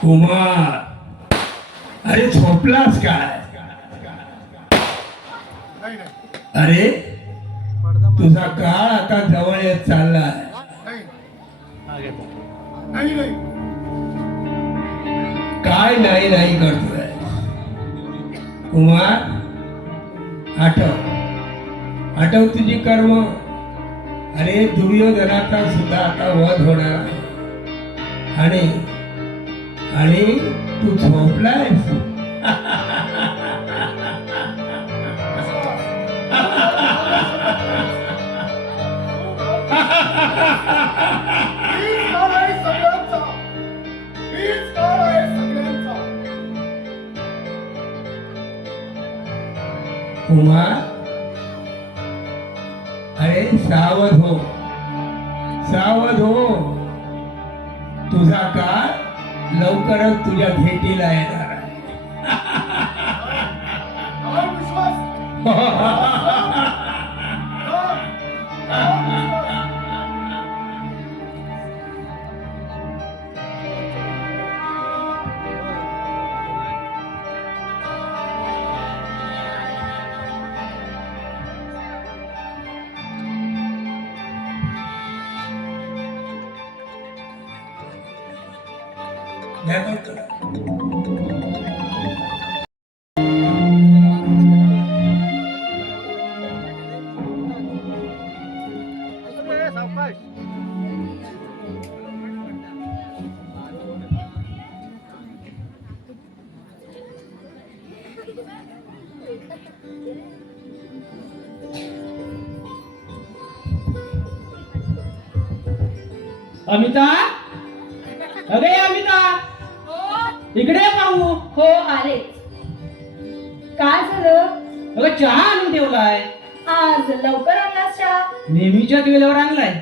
कुमार, अरे झोपलास काय? अरे तुझा काळ आता जवळ येत चाललाय. काय नाही नाही करतोय कुमार? आठव तुझी कर्म. अरे दुर्योधनाचा सुद्धा आता वध होणार आहे आणि तू झोपलायस. कुमार, अरे सावध हो, सावध हो. तुझा काळ लवकरच तुझ्या भेटीला येणार आहे. अमिता, अरे अमिता, इकडे पाहू. हो आले. काय झालं? अगं चहा आणून ठेवलाय. आज लवकर आणलास चहा? नेहमीच्या वेळेवर आणलाय.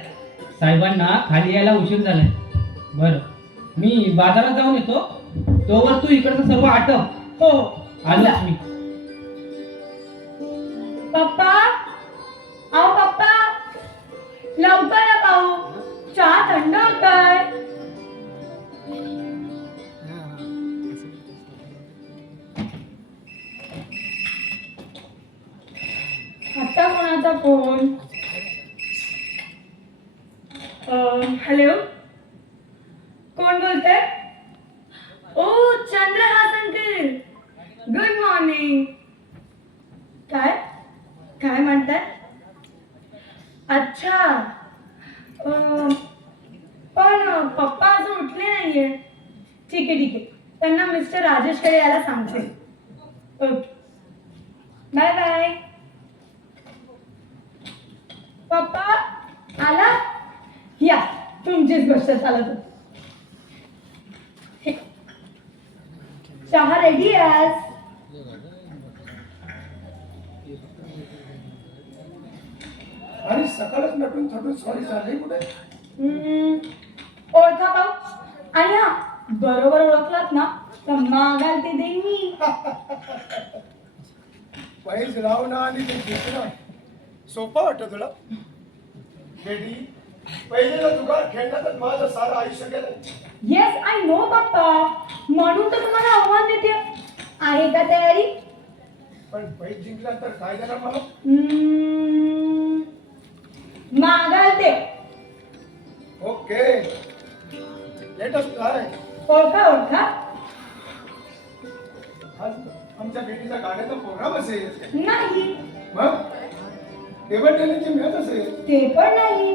साहेबांना खाली यायला उशीर झालाय. बर, मी बाजारात जाऊन येतो. तोवर तू इकडचं सर्व आटप. हो आलोच मी. पप्पा, आओ पप्पा, लवकर या पाहू. चहा थंड होतोय. आता कोणाचा फोन? हॅलो, कोण बोलतंय? ओ चंद्रहास अंकल, गुड मॉर्निंग. काय काय म्हणताय? अच्छा, पण पप्पा अजून उठले नाहीये. ठीक आहे ठीक आहे, त्यांना मिस्टर राजेशकडे यायला सांगते. Okay, bye bye. पप्पा आला? या, तुमचीच गोष्ट चालत होती. चहा रेडी आहे. आणि सकाळच नटून थटून सॉरी झाले कुठे? ओळखा पाहू. आणि हा, बरोबर ओळखलात ना तर मागाल ते देईन मी. पैज लावणं आणि ते घेतलं सोपं वाटत तुला? बेटी, पहिलेला जुगार खेळण्यातच माझं सारं आयुष्य गेलं. येस आय नो पप्पा, म्हणून तर तुम्हाला आव्हान देते. आहे का तयारी? पण पैज जिंकला तर काय देणार मला? मागाल ते. ओके, लेटच काय? ओळखा ओळखा. आज आमच्या बेटीचा गाण्याचा प्रोग्राम असेल. नाही. मग टेबल टेनिसची मॅच असेल. ते पण नाही.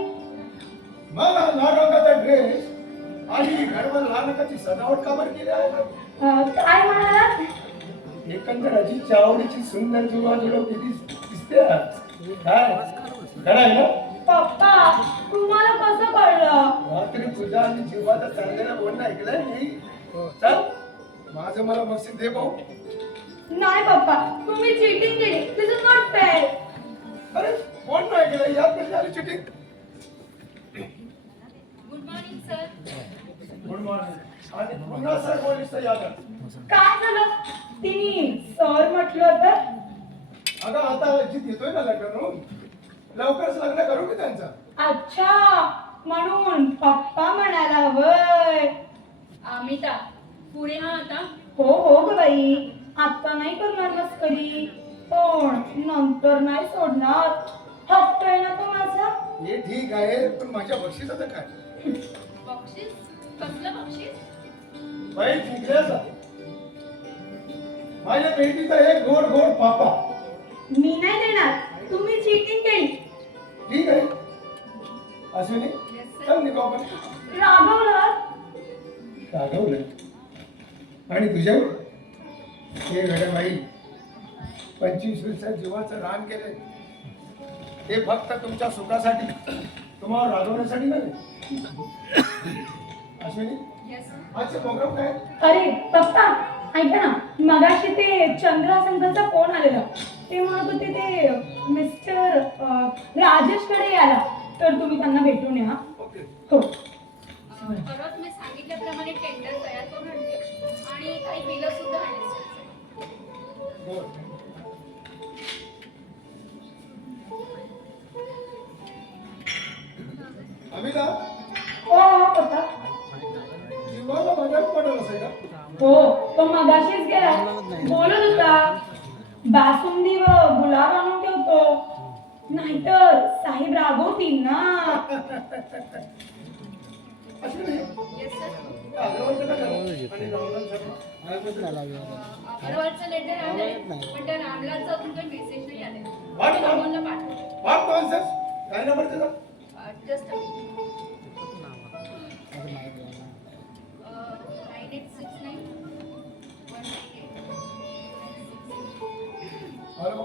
मग लाल रंगाचा ड्रेस आणि घरवर लाल रंगाची सजावट का बरं केली आहे? काय म्हणालात? एकंदर अजितच्या आवडीची सुंदर जुळवाजुळव किती दिसते. काय खरं आहे ना? पप्पा, तुम्हाला कसं कळलं? रात्री तुझ्या आणि जीवाचा चाललेला बोलणं ऐकलंय मी. चल, माझं मला बक्षीस दे भाऊ. नाही पप्पा, तुम्ही चीटिंग केली. दिस इज नॉट फेअर. अरे कोण नाही केलं? याद कशी आली cheating? Good morning sir. Good morning. आणि पुन्हा सर बोलीस तर याद आलं. काय झालं? तिने सर म्हटलं तर? अगं आता अजित येतोय ना लग्न, लवकरच लग्न करू की त्यांचं? अच्छा, म्हणून पप्पा म्हणाला वय. अमिता पुढे हा आता. हो हो ग बाई, आता नाही करणार मस्करी, पण नंतर नाही सोडणार. हट्टोय ना तो माझा. हे ठीक आहे, पण माझ्या बक्षिसाचं काय? बक्षीस? कसलं बक्षीस? बाई जिंकल्याचा माझ्या बेटीचा एक गोड गोड पापा. मी नाही देणार, तुम्ही चीटिंग केली. ठीक आहे अश्विनी, चल निघू आपण. रागवलं. रागवलं आणि तुझ्यावर हे मॅडम बाई 25 वर्षात जीवाचं रान केलंय. हे फक्त तुमच्या सुखासाठी, तुम्हाला रागवण्यासाठी नाही. अश्विनी, येस आजचे प्रोग्राम काय? अरे पप्पा, ऐका ना, मगाशी ते चंद्रा संघाचा फोन आलेला. ते म्हणत होते ते मिस्टर राजेशकडे याला, तर तुम्ही त्यांना भेटून या. ओके. हो. परत मी सांगितल्याप्रमाणे टेंडर तयार करून आणते आणि काही बिलं सुद्धा आणले. गुड. अमिता, हो हो पप्पा. जीवाला मजाक पडलं असेल का? हो, तो मगाशीच गेला. बोलत होता बासुंदी व गुलाब आणून ठेवतो, नाहीतर साहेब रागवतील ना. Ashwini, yes sir. अगरवालचं काय झालं? आणि रामलाल शर्मा? अगरवालचं लेटर आलंय, पण त्या रामलालचा अजून काही मेसेज नाही आले. What? रामोलला पाठव. What nonsense? काय नंबर त्याचा? जस्ट 9869 हॅलो,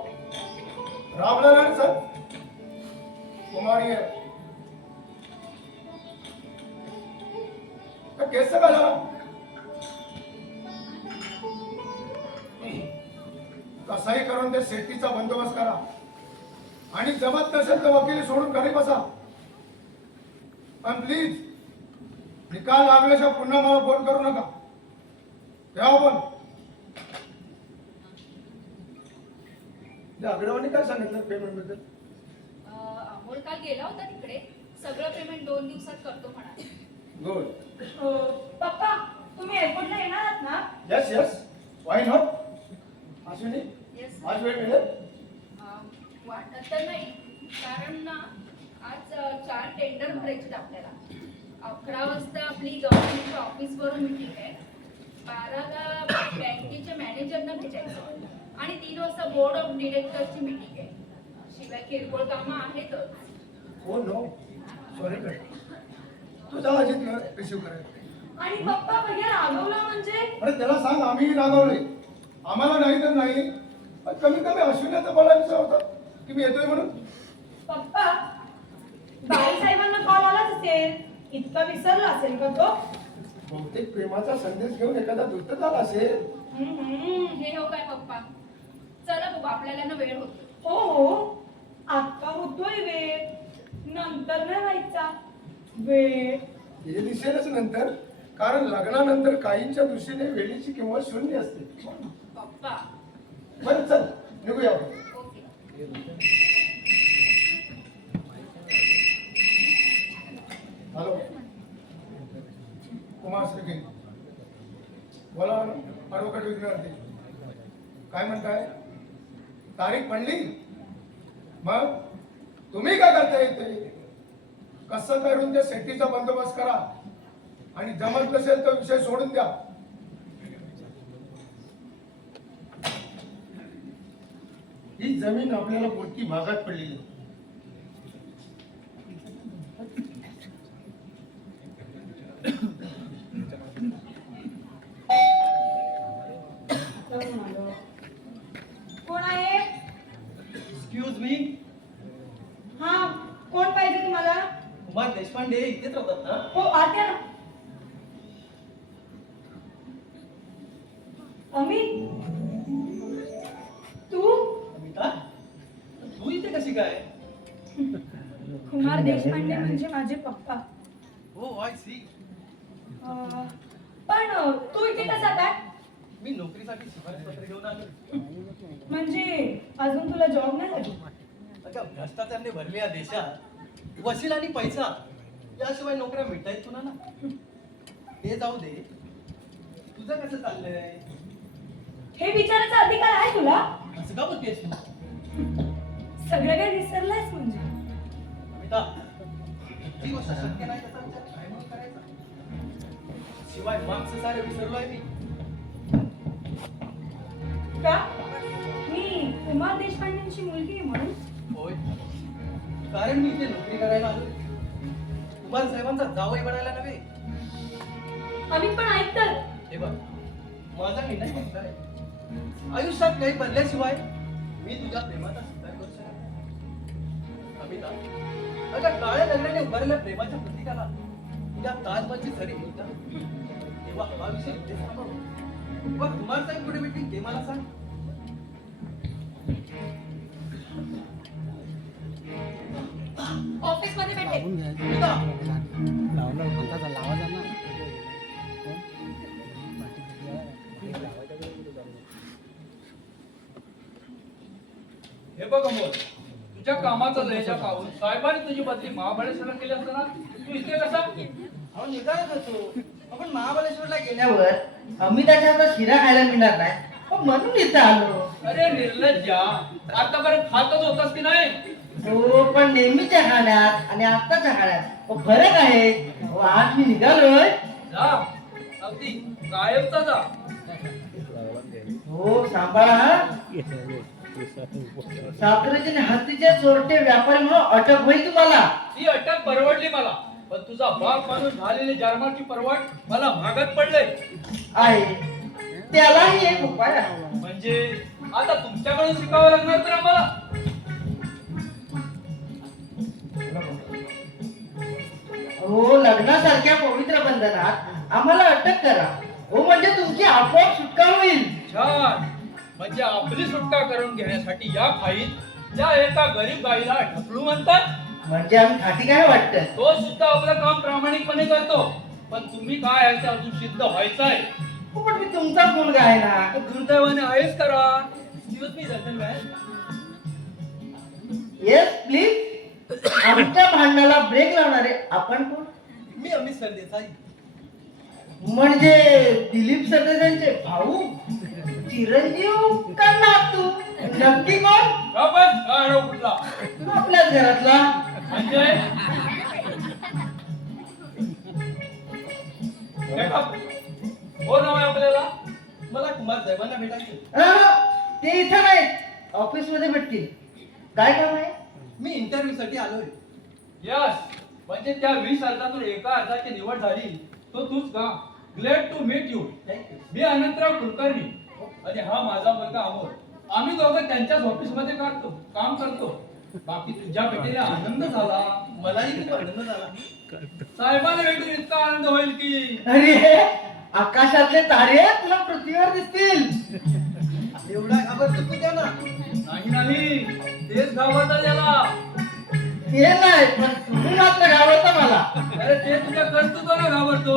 रामलाल सर, कुमारी आहे. तर केस काय झाला? कसाही करून ते सेफ्टीचा बंदोबस्त करा आणि जमत नसेल तर वकील सोडून घरी बसा. पण प्लीज निकाल लागल्याशिवाय पुन्हा मला फोन करू नका. ठेवा पण. अग्रवानी काय सांगितलं पेमेंट बद्दल? अमोल काल गेला होता तिकडे. सगळं पेमेंट 2 दिवसात करतो म्हणाले. गुड. पप्पा, तुम्ही एअरपोर्टला येणार आहात ना? Yes yes, why not. Ashwini, yes आज वेळ मिळेल? वाटत तर नाही, कारण ना आज 4 टेंडर भरायचे आपल्याला. 11 वाजता आपली गव्हर्नमेंटच्या ऑफिसवरून मीटिंग आहे. 12ला बँकेच्या मॅनेजरना भेटायचं आणि 3 वाजता बोर्ड ऑफ डिरेक्टरची मीटिंग आहे. शिवाय किरकोळ कामं आहेतच. हो नो, सॉरी मॅडम. तुझा अजित रिसिव्ह करायचं. आणि पप्पा भैया रागवला म्हणजे? अरे त्याला सांग आम्ही रागवले. आम्हाला नाही तर नाही, पण कमी कमी अश्विनाचं बोलायचं होतं की मी येतोय म्हणून. पप्पा, बाई साहेबांना कॉल आलाच असेल, इतका विसरला असेल का तो? बहुतेक प्रेमाचा संदेश घेऊन एखादा दुष्ट झाला असेल. हे हो काय पप्पा, चला बाबा आपल्याला ना वेळ होतो. हो हो, आता होतोय वेळ, नंतर नाही व्हायचा वेळ. हे दिसेलच नंतर, कारण लग्नानंतर काहींच्या दृष्टीने वेळेची किंमत शून्य असते. पप्पा बरं चल निघूया आपण. ओके. Hello, Kumar speaking. बोला ॲडव्होकेट विघ्नवर्ती. काय म्हणताय? तारीख पडली? मग तुम्ही काय करता येते? कसं करून त्या सेफ्टीचा बंदोबस्त करा आणि जमत नसेल तर विषय सोडून द्या. ही जमीन आपल्याला पुरती भागात पडलेली. कोण आहे? एक्सक्यूज मी, हा, कोण पाहिजे तुम्हाला? कुमार देशपांडे इथेच राहतात ना? हो, आत या ना. अमित, तू? अमिता, तू इथे कशी काय? कुमार देशपांडे म्हणजे माझे पप्पा. हो, आय सी. पण तू इथे कसा काय? मी नोकरीसाठी शिफारस पत्र घेऊन आलो. म्हणजे अजून तुला जॉब नाही लागली? अच्छा, भ्रष्टाचाराने भरले या देशात वसील आणि पैसा याशिवाय नोकऱ्या मिळतायत कुणाला? ते जाऊ दे, तुझं कसं चाललंय? हे विचारायचा अधिकार आहे तुला? असं का बोलतेस तू? सगळं काही विसरलायस म्हणजे. अमिता, जी गोष्ट शक्य नाही त्याचा विचार काय म्हणून करायचा? शिवाय मागचं सारे विसरलोय मी. का? मी कुमार देशपांडेंची मुलगी आहे म्हणून? होय, कारण मी इथे नोकरी करायला आलोय. कुमार साहेबांचा जावई बनायला नव्हे. आम्ही पण ऐकतात. हे बघ, माझा निर्णय फक्त आहे. आयुष्यात काही बदल्याशिवाय मी तुझ्या प्रेमाचा स्वीकार करू शकत नाही. अमिता, अगं काळ्या नगराने उभारलेल्या प्रेमाच्या प्रतीकाला तुझ्या ताजमहलची झरी मिळतात, तेव्हा हा विषय इथेच थांबव. मग कुमार साहेब कुठे भेटतील ते मला सांग. ऑफिस मध्ये भेटेल. अमिता, हे बघ अमोल, तुझ्या कामाचा लयजा पाहून साहेबांनी तुझी बदली महाबळेश्वरला केली असताना तू इथे कसा? अहो निघालच होतो, आपण महाबळेश्वरला गेल्यावर अमिताच्या हातात शिरा खायला मिळणार नाही, मग म्हणून इथं आलो. अरे निर्लज्जा, आतापर्यंत खातच होतास की नाही? हो, पण नेहमीच्या खाण्यात आणि आत्ताच्या खाण्यात फरक आहे. अहो, आज मी निघालोय. जा, अगदी गायबचा जा. हो, सांभाळा हा. साखरेचे आणि हत्तीचे चोरटे व्यापारी म्हणून अटक होईल तुम्हाला. ती अटक परवडली मला, पण तुझा बाप माणूस झालेली जारमाची परवड मला महागात पडले. आहे, त्यालाही एक उपाय आहे. म्हणजे आता तुमच्याकडून शिकावं लागणार तर आम्हाला. हो, लग्नासारख्या पवित्र बंधनात आम्हाला अटक करा. हो, म्हणजे तुमची आपोआप सुटका होईल. छान, म्हणजे आपली सुटका करून घेण्यासाठी या फाईत त्या एका गरीब बाईला ढकलू म्हणतात. म्हणजे आम्ही खाटी काय वाटतं? तो सुद्धा आपलं काम प्रामाणिकपणे करतो, पण तुम्ही काय आहे ते अजून सिद्ध व्हायचं आहे. हो, पण मी तुमचाच मुलगा आहे ना. तर दुर्दैवाने आहेच करा. Excuse me gentleman. Yes please. आमच्या भांडणाला ब्रेक लावणारे आपण कोण? मी अमित सरदेसाई. म्हणजे दिलीप सरदेसाईंचे भाऊ, चिरंजीव का नातू? नक्की कोण? का बस गाढव कुठला? आपल्याच घरातला. म्हणजे हो नाव आहे आपल्याला. मला कुमार साहेबांना भेटायचे. ते इथं नाही, ऑफिस मध्ये भेटतील. काय काम आहे? मी इंटरव्ह्यू साठी आलोय. यस, म्हणजे त्या 20 अर्जातून एका अर्जाची निवड झाली तो तूच का? Glad to meet you. Thank you. मी अनंतराव कुलकर्णी आणि हा माझा मुलगा अमोल. आम्ही दोघं त्यांच्याच ऑफिस मध्ये काम करतो. बाकी तुझ्या भेटीला आनंद झाला. मलाही खूप आनंद झाला. साहेबांना भेटून इतका आनंद होईल की अरे, आकाशातले तारे तुला पृथ्वीवर दिसतील. एवढा घाबरतो तू द्या ना. नाही नाही, तेच घाबरता त्याला. ते नाही, पण तुम्ही मात्र घाबरता मला. अरे ते तुझ्या कर्तृत्वाला घाबरतो.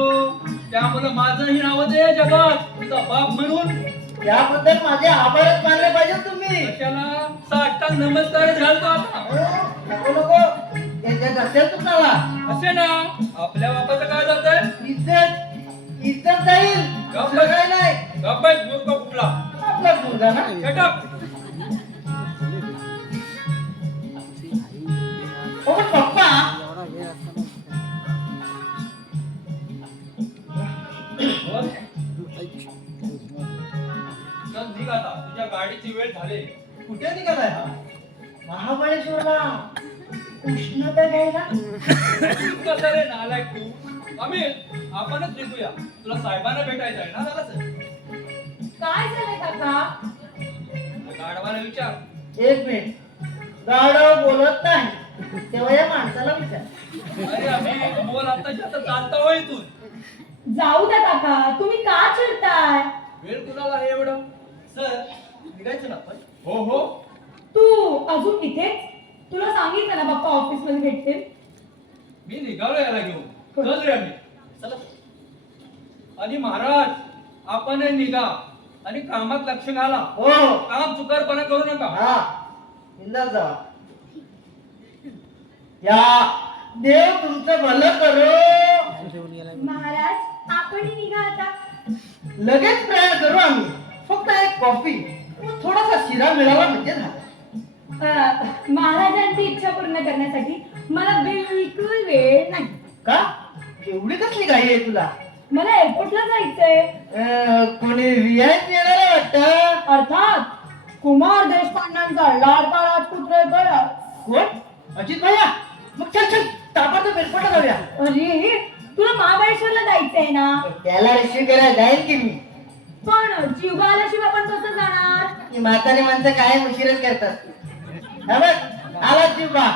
त्यामुळे माझंही नाव दे जगात तुझा बाप म्हणून. त्याबद्दल माझे आभारच मानले पाहिजे तुम्ही. कशाला 60 नमस्कार घालतो आता. नको नको, ते जग असेल तुम्हाला. असे ना, आपल्या बापाचं काय जात आहे? इज्जत इज्जत जाईल. दुसरं काय नाही. गप्पच मूर्ख कुठला. आपलाच मुलगा ना. Shut up. हो, पण पप्पा, बोल. चल निघ आता, तुझ्या गाडीची वेळ झाली. कुठे निघालाय हा? महाबळेश्वरला उष्णता घ्यायला. कसं रे नालायक तू. अमित, आपणच निघूया. तुला साहेबांना भेटायचं आहे ना? झालं सर. काय झालंय काका? गाढवाला विचार. एक मिनिट, गाढव बोलत नाही तेव्हा या माणसाला विचार. अरे अमित, बोल आता जास्त चालता हो इथून. जाऊ द्या काका, तुम्ही का चिडताय? वेळ कुणाला आहे एवढं? सर, निघायचं ना आपण? हो हो. तू अजून इथेच? तुला सांगितलं ना पप्पा ऑफिस मध्ये भेटतील. मी निघालो याला घेऊन. चल रे अमित. चला. आणि महाराज, आपणही निघा आणि कामात लक्ष घाला. हो, काम चुकारपणा करू नका. हा, इंदाच जावा. या देव तुमचं भलं करो. महाराज आपणही निघा आता. लगेच प्रयाण करू आम्ही. फक्त एक कॉफी व थोडासा शिरा मिळाला म्हणजे झालं. महाराजांची इच्छा पूर्ण करण्यासाठी मला बिलकुल वेळ नाही. का एवढी कसली घाई आहे तुला? मला एअरपोर्टला जायचंय. कोणी रियायत येणार आहे वाटतं. अर्थात कुमार देशपांड्यांचा लाडका राजपुत्र गड. कोण? अजित भैया. मग चल चल ताबडतोब एअरपोर्टला जाऊया. अरे तुला महाबळेश्वरला जायचंय ना? त्याला रिसीव करायला जाईल की मी. पण जीव आल्याशिवाय आपण कसं जाणार? ही म्हातारी माणसं कायम उशीरच करतात. हा बघ आला जीवा.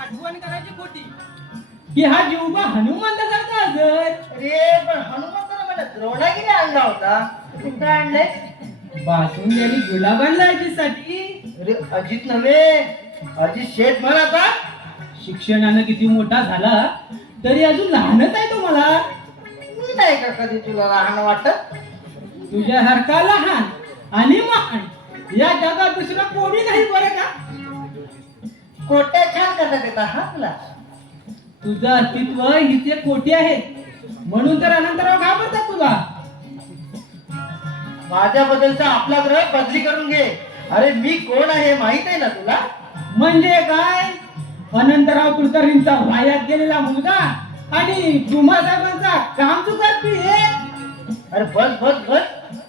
आठवण करायची खोटी की हा जीवबा हनुमंतासारखा अजय. अरे पण हनुमंतानं मला द्रोणागिरी आणला होता. कुठं आणलंय? बासून आणि गुलाब आणला अजितसाठी. अरे अजित नव्हे, अजित शेठ म्हण आता. शिक्षणानं किती मोठा झाला तरी अजून लहानच आहे तो मला. मी नाही का कधी तुला लहान वाटत. तुझ्यासारखा लहान आणि महान या जगात दुसरा कोणी नाही बरं का. कोट्या छान करता देता हा तुला. तुझं अस्तित्व हिचे कोटी आहे म्हणून तर अनंतराव घाबरतात तुला. माझ्याबद्दलचा आपला ग्रह बदली करून घे. अरे मी कोण आहे माहित आहे ना तुला. म्हणजे काय? अनंतराव कुलकर्णींचा वायात गेलेला मुलगा आणि कुमार साहेबांचा काम चुकार हे. अरे बस बस बस.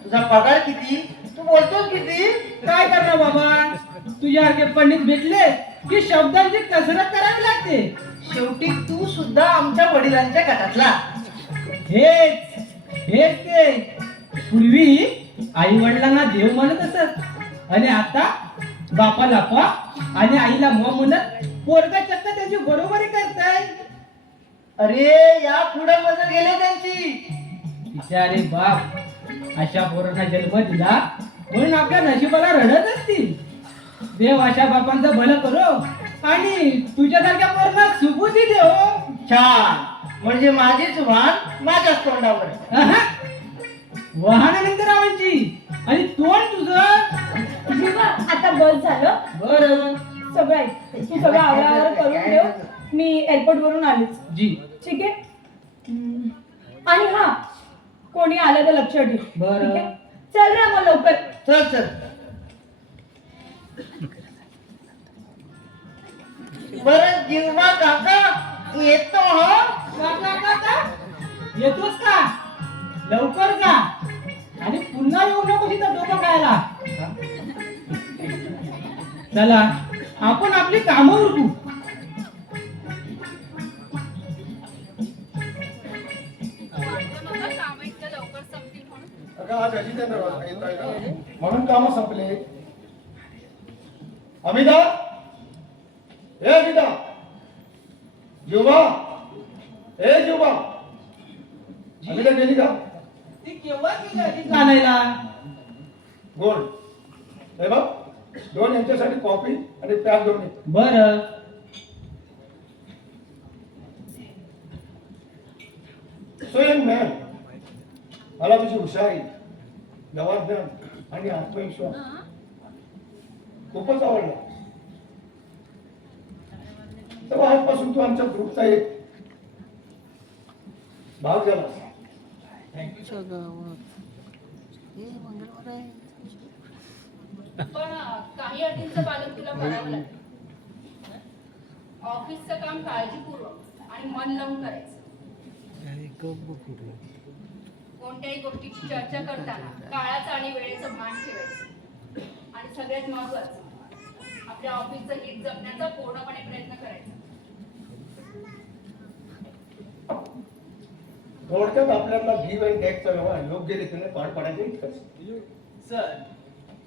तुझा पगार किती? तू बोलतोस किती? काय करणार बाबा? तुझ्यासारखे पंडित भेटले की शब्दांची कसरत करावी लागते. शेवटी तू सुद्धा आमच्या वडिलांच्या गटातला. हेच हेच ते. पूर्वी आई वडिलांना देव म्हणत असत आणि आता बापाला पा आणि आईला म म्हणत पोरगा चक्क त्याची बरोबरी करताय. अरे या पुढे मजल गेले त्यांची. बिचारे बाप अशा पोरांना जन्म दिला म्हणून आपल्या नशिबाला रडत असतील. देव अशा बापांचं भलं करो आणि तुझ्यासारख्या पोरांना सुबुद्धी देव. छान. म्हणजे माझीच वाहन माझ्याच तोंडावर. वाहनानंतरावांची आणि तोंड तुझं. जीवा आता बस झालं. बरं सगळं आहे. तू सगळं आवरावर करून ठेव. मी एअरपोर्ट वरून आलेच. जी ठीक आहे. आणि हा कोणी आलं तर लक्ष ठेव. बरं. ठीक आहे? चल रे मग लवकर. चल चल. बरं जीवा काका येतो हा. काका येतोस का? लवकर जा आणि पुन्हा येऊ नको तिथं डोकं खायला. चला आपण आपली कामं उरकू. वाटतं नव्हतं कामं इतक्या लवकर संपतील म्हणून. अगं आज अजितेंद्र येत आहे ना म्हणून काम संपले. अमिता, हे अमिता, जीवा, हे जीवा. अमिता गेली का? ती केव्हा गेली अजित आणायला? गोड हे बघ, दोन यांच्यासाठी कॉफी आणि पॅक दोन. बरं. सो यंग मॅन, मला तुझी हुशारी, जबाबदार आणि आत्मविश्वास खूपच आवडला. तेव्हा आजपासून तू आमच्या ग्रुपचा एक भाग झाला. पण काही अटींचं पालन तुला करावं लागेल. ऑफिसचं काम काळजीपूर्वक आणि मन लावून करायचं. कोणत्याही गोष्टीची चर्चा करताना काळाचं आणि वेळेचं भान ठेवायचं. आणि सगळ्यात महत्वाचं आपल्या ऑफिसचं हित जपण्याचा पूर्णपणे प्रयत्न करायचा. थोडक्यात आपल्याला गिव्ह अँड टेकचा व्यवहार योग्य रीतीने पार पाडायचा इतकंच. सर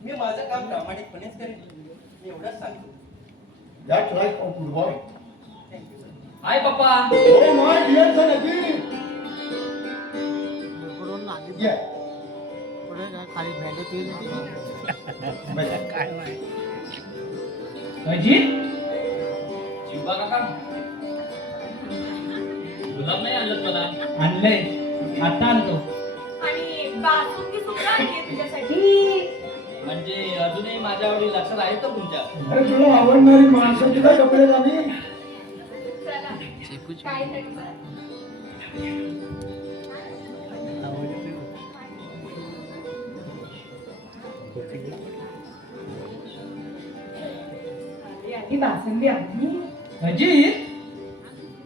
मी माझं काम प्रामाणिकपणेच करेन. मी एवढंच सांगतो. That life of good boy. Thank you sir. Hi पप्पा. Oh my dear son Ajit. या. अजित जीवा काका गुलाब नाही आणलं मला. आणलंय आता आणतो. आणि बासुंदी सुद्धा आणली तुझ्यासाठी. म्हणजे अजूनही माझ्या आवडी लक्षात आहे तर तुमच्या. अरे तुला आवडणारी माणसं तुला कपडे झाली. काय नाही सर. आधी बासुंदी आधी अजित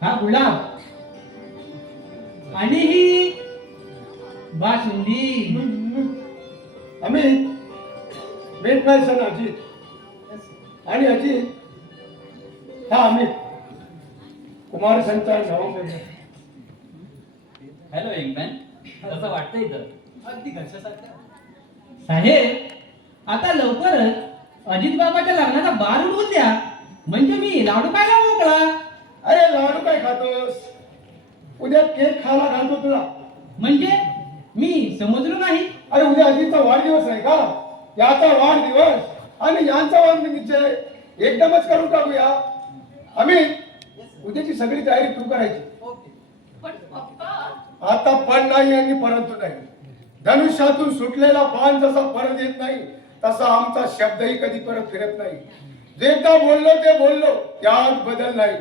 हा गुलाब आणि ही बासुंदी. अमित मेट नाही सर अजित आणि अजित हा अमित कुमार संचार नवं. हॅलो यंगमॅन, कसं वाटतंय इथं? अगदी घरच्यासारखं. साहेब आता लवकरच अजित बाबाच्या लग्नाचा बार उडवून द्या, म्हणजे मी लाडू खायला मोकळा. अरे लाडू काय खातोस? उद्या केक खायला घालतो तुला. म्हणजे मी समजलो नाही. अरे उद्या अजितचा वाढदिवस आहे का? याचा वाढदिवस आणि यांचा वाढदिवस एकदमच करून टाकूया. अमित उद्याची सगळी तयारी तू करायची. ओके. पण पप्पा, आता पण नाही आणि परंतु नाही. धनुष्यातून सुटलेला बाण जसा परत येत नाही तसा आमचा शब्दही कधी परत फिरत नाही. जे का बोललो ते बोललो, त्यात बदल नाही.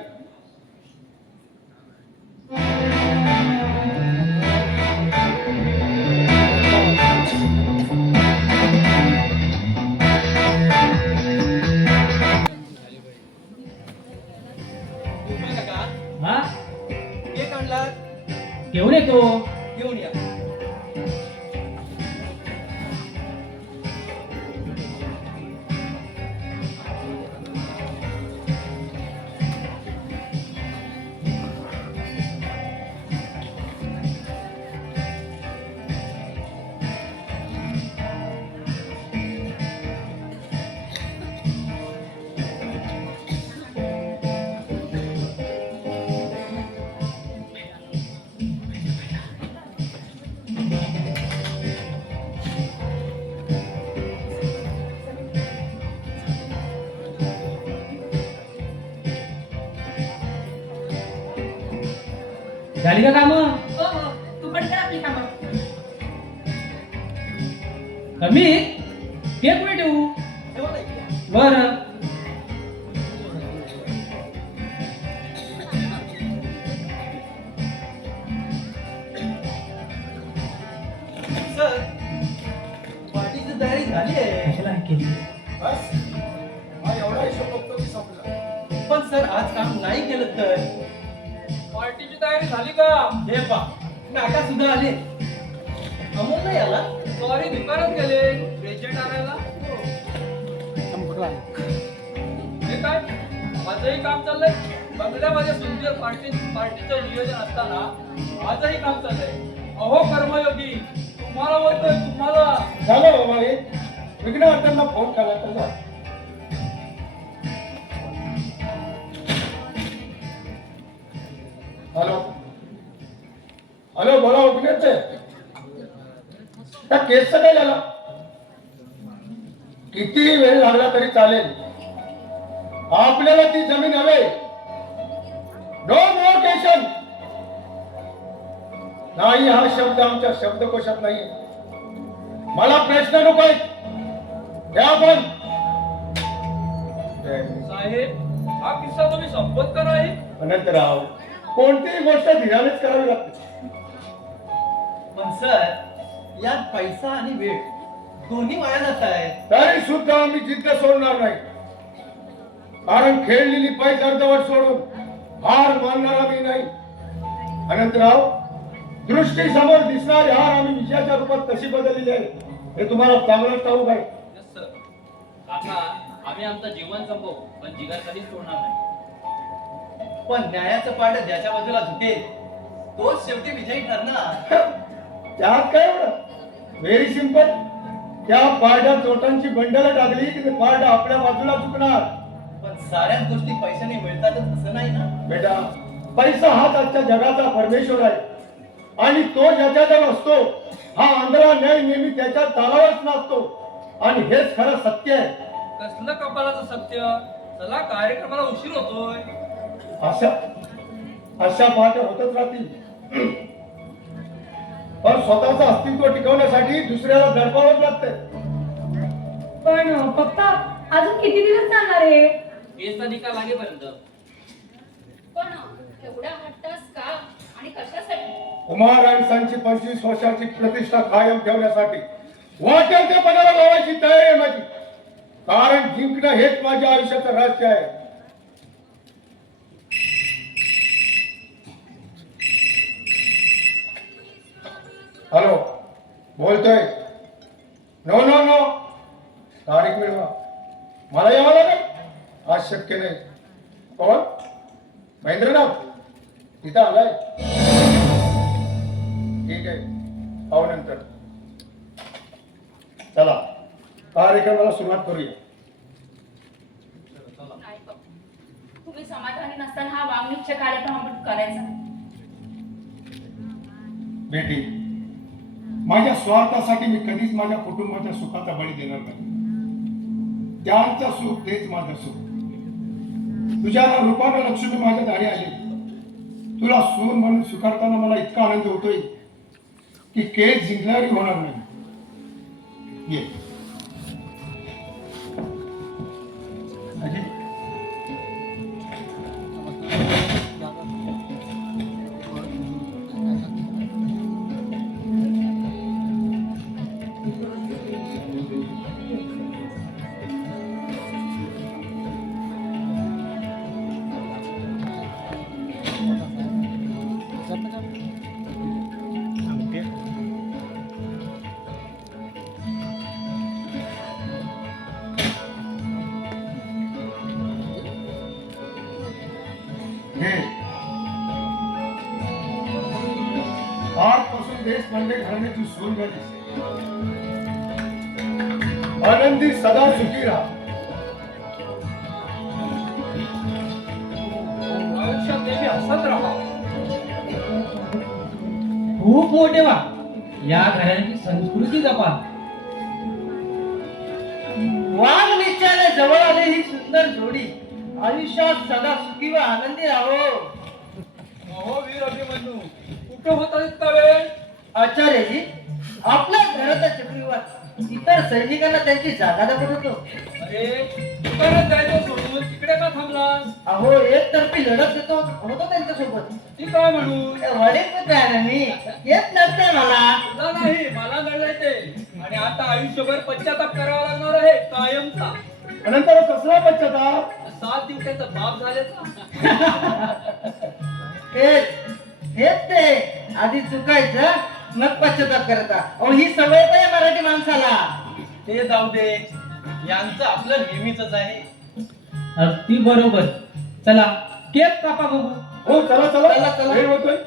काका, हा केक आणला, घेऊन येतो. घेऊन या. झाली का काम? हो हो, तू पण कर आपली कामं. कमी केक कुठे ठेवू? ठेवा ना इकडे. बर सर, पार्टीची तयारी झाली आहे. बस हा एवढा हिशोब बघतो की संपला. पण सर आज काम नाही केलं तर पार्टीची तयारी झाली का? हे पा काका सुद्धा आले. अमोल नाही आला. सॉरी, दुकानात गेले प्रेझेंट आणायला. हे काय, माझंही काम चाललंय. बंगल्यामध्ये सुंदर पार्टीचं नियोजन असताना माझंही काम चाललंय. अहो कर्मयोगी, तुम्हाला बोलतोय तुम्हाला. झालं बाबा हे विघ्नहर्त्यांना फोन केला तुझा. हॅलो हॅलो, बोला विघ्नेश. त्या केसचं काय झालं? किती वेळ लागला तरी चालेल. आपल्याला ती जमीन हवे. नो मोर केशन. नाही हा शब्द आमच्या शब्दकोशात नाही. मला प्रश्न नकोय. द्या पण. साहेब, हा किस्सा तुम्ही संपत का नाही? अनंतराव, कोणतीही गोष्ट धीरानेच करावी लागते. पण सर यात पैसा आणि वेळ दोन्ही वाया जात आहे. तरी सुद्धा आम्ही जिद्द सोडणार नाही. कारण खेळलेली पैस अर्धवट सोडून हार मानणारा मी नाही. अनंतराव, दृष्टी समोर दिसणारी हार आम्ही विजयाच्या रूपात कशी बदललेली आहे हे तुम्हाला चांगलं ठाऊक आहे. Yes sir. काका, आम्ही आमचं जीवन संपवू, पण जिगर कधीच सोडणार नाही. पण न्यायाचं पारड ज्याच्या बाजूला झुकेल तोच शेवटी विजयी ठरणार. त्यात काय एवढं? Very simple. त्या पारड्या चोटांची बंडल टाकली की ते पारड आपल्या बाजूला चुकणार. पण साऱ्याच गोष्टी पैशाने मिळतातच असं नाही ना. बेटा, पैसा हाच आजच्या जगाचा परमेश्वर आहे आणि तो ज्याच्याजवळ असतो हा आंधळा न्याय नेहमी त्याच्या तालावरच नसतो. आणि हेच खरं सत्य आहे. कसलं कपालाचं सत्य? चला, कार्यक्रमाला उशीर होतोय. अशा पाठ होतच राहतील. पण स्वतःचं अस्तित्व टिकवण्यासाठी दुसऱ्याला दडपावंच लागतंय. पण पप्पा, अजून किती दिवस चालणार आहे? केसचा निकाल लागेपर्यंत. पण एवढा हट्टास का आणि कशासाठी? कुमार आणि संची 25 वर्षाची प्रतिष्ठा कायम ठेवण्यासाठी वाटेल ते पणाला लावायची तयारी आहे माझी. कारण जिंकणं हेच माझ्या आयुष्याचं रहस्य आहे. हॅलो, बोलतोय. नो नो नो, तारीख मिळवा. मला यावं लागेल. आज शक्य नाही. कोण? महेंद्रनाथ तिथं आलाय. ठीक आहे, पाहू नंतर. चला कार्यक्रमाला सुरुवात करूया. नाही बघ, तुम्ही समाधानी नसताना हा वांगनिश्चय कार्यक्रम आपण करायचा नाही. बेटी, माझ्या स्वार्थासाठी मी कधीच माझ्या कुटुंबाच्या सुखाचा बळी देणार नाही. त्यांचं सुख तेच माझं सुख. तुझ्या रूपानं लक्ष्मी माझ्या दारी आली. तुला सून म्हणून स्वीकारताना मला इतका आनंद होतोय की केस जिंकणारी होणार नाही. ये अजय, आजपासून देश म्हणजे घराण्याची सून झाली. आनंदी सदा सुखी राहा. आयुष्यात नेहमी हसत राहा. खूप मोठे व्हा. या घराण्याची संस्कृती जपा. वाघ निश्चयाला जवळ आले ही सुंदर जोडी आयुष्यात सदा सुखी व आनंदी राहो. अहो वीर अभिमन्यू, कुठं होता इतका वेळ? आचार्यजी, आपल्या घराचा चक्रीवात इतर सैनिकांना त्यांची जागा दाखवत होतो. अरे दुकानात जायचं सोडून तिकडे का थांबलास? अहो एकतर्फी लढत देतो होतो त्यांच्यासोबत. ती काय म्हणू? वडील पुत्र आहे ना मी, येत नसते मला. तुला नाही, मला नडलंय ते. आणि आता आयुष्यभर पश्चाताप करावा लागणार आहे कायमचा. नंतर कसला पश्चाताप? 7 दिवसाचा बाप झाल्याचा. हेच ते आधी चुकायचं मग पश्चाताप करता. अहो ही सवय तर आहे मराठी माणसाला. ते जाऊ दे, यांचं आपलं नेहमीच आहे. अगदी बरोबर. चला केक कापा बघू. हो चला चला चला, चला. वेळ होतोय.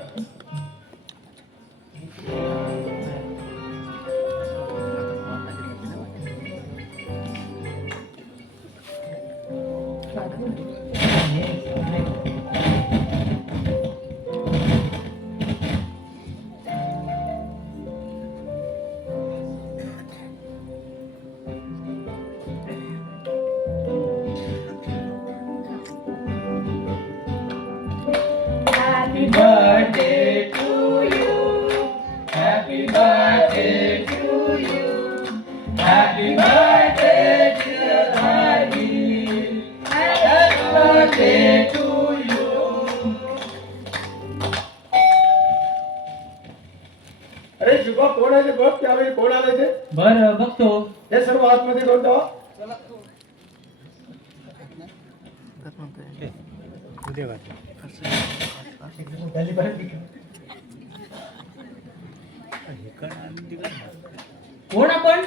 Happy birthday to you. Happy birthday to you. Happy birthday dear Hari. Happy birthday to you. अरे शुभा, कोण आहे ते बघ. त्यावेळी कोण आले ते बर बघतो. हे सर्व आतमध्ये घेऊन जावा. कोण आपण?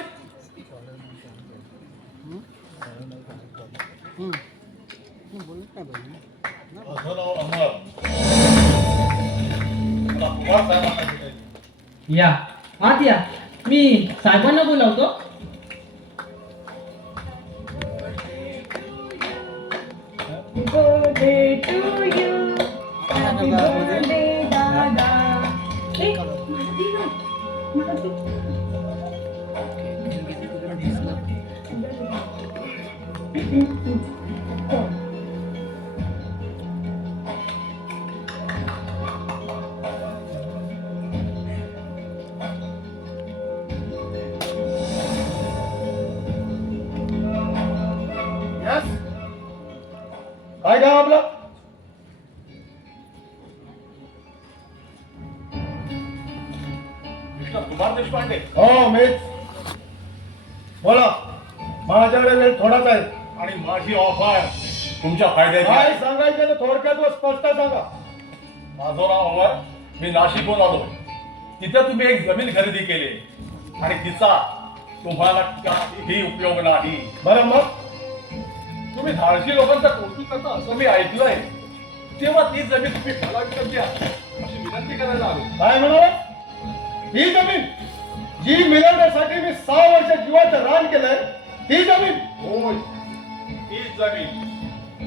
या आत या. मी साहेबांना बोलावतो. Happy birthday to you. Happy birthday, दादा. मारती ना. यस, काय गाव आपलं? कुमार देशपांडे. हो मीच. बोला, माझ्याकडे वेळ थोडाच आहे. आणि माझी ऑफर तुमच्या फायद्याची काय आहे. सांगायचं ते थोडक्यात व स्पष्ट सांगा. माझं नाव अमर. मी नाशिकहून आलो. तिथे तुम्ही एक जमीन खरेदी केली आणि तिचा तुम्हाला काहीही उपयोग नाही. बरं मग तुम्ही धाडशी लोकांचं कौतुक करता असं मी ऐकलंय. तेव्हा ती जमीन तुम्ही मला विकत द्या अशी विनंती करायला आलो. काय म्हणाला? ही जमीन जी मिळवण्यासाठी मी 6 वर्ष जीवाचं रान केलंय, ही जमीन. होय, ही जमीन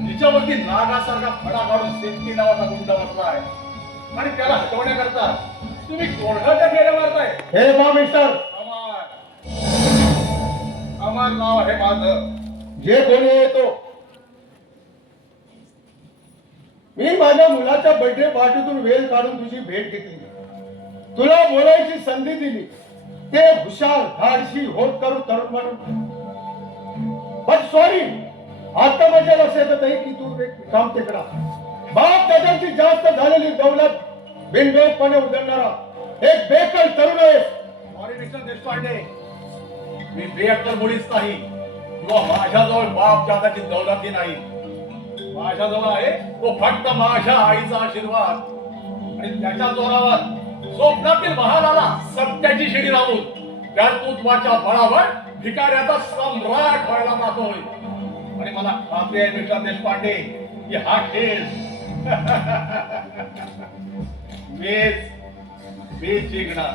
तिच्यावरती नागासारखा फडा काढून सेफ्टी नावाचा गुंडा बसला आहे आणि त्याला हटवण्याकरता तुम्ही कोणत्या फेऱ्या मारताय. हे बा मिस्टर, अमर अमर नाव आहे माझं. जे कोणी येतो, मी माझ्या मुलाच्या बर्थडे पार्टीतून वेळ काढून तुझी भेट घेतली, तुला बोलायची संधी दिली. ते हुशार धाडशी होत करू तरुण म्हणून. बट सॉरी, आता माझ्या लक्षात येत आहे की तू एक काम तिकडा बाप त्याच्याची जास्त झालेली दौलत बिनडोकपणे उधळणारा एक बेकल तरुण आहे. सॉरी मिस्टर देशपांडे, मी बेअक्कल मुलीच नाही किंवा माझ्याजवळ बाप जाताची दौलती नाही. माझ्याजवळ आहे तो फक्त माझ्या आईचा आशीर्वाद आणि त्याच्या जोरावर स्वप्नातील महालाला सत्याची शिडी लावून कर्तृत्वाच्या बळावर भिकाऱ्याचा सम्राट व्हायला पाहतोय. आणि मला खात्री आहे मिस्टर देशपांडे की हा खेळ मीच जिंकणार.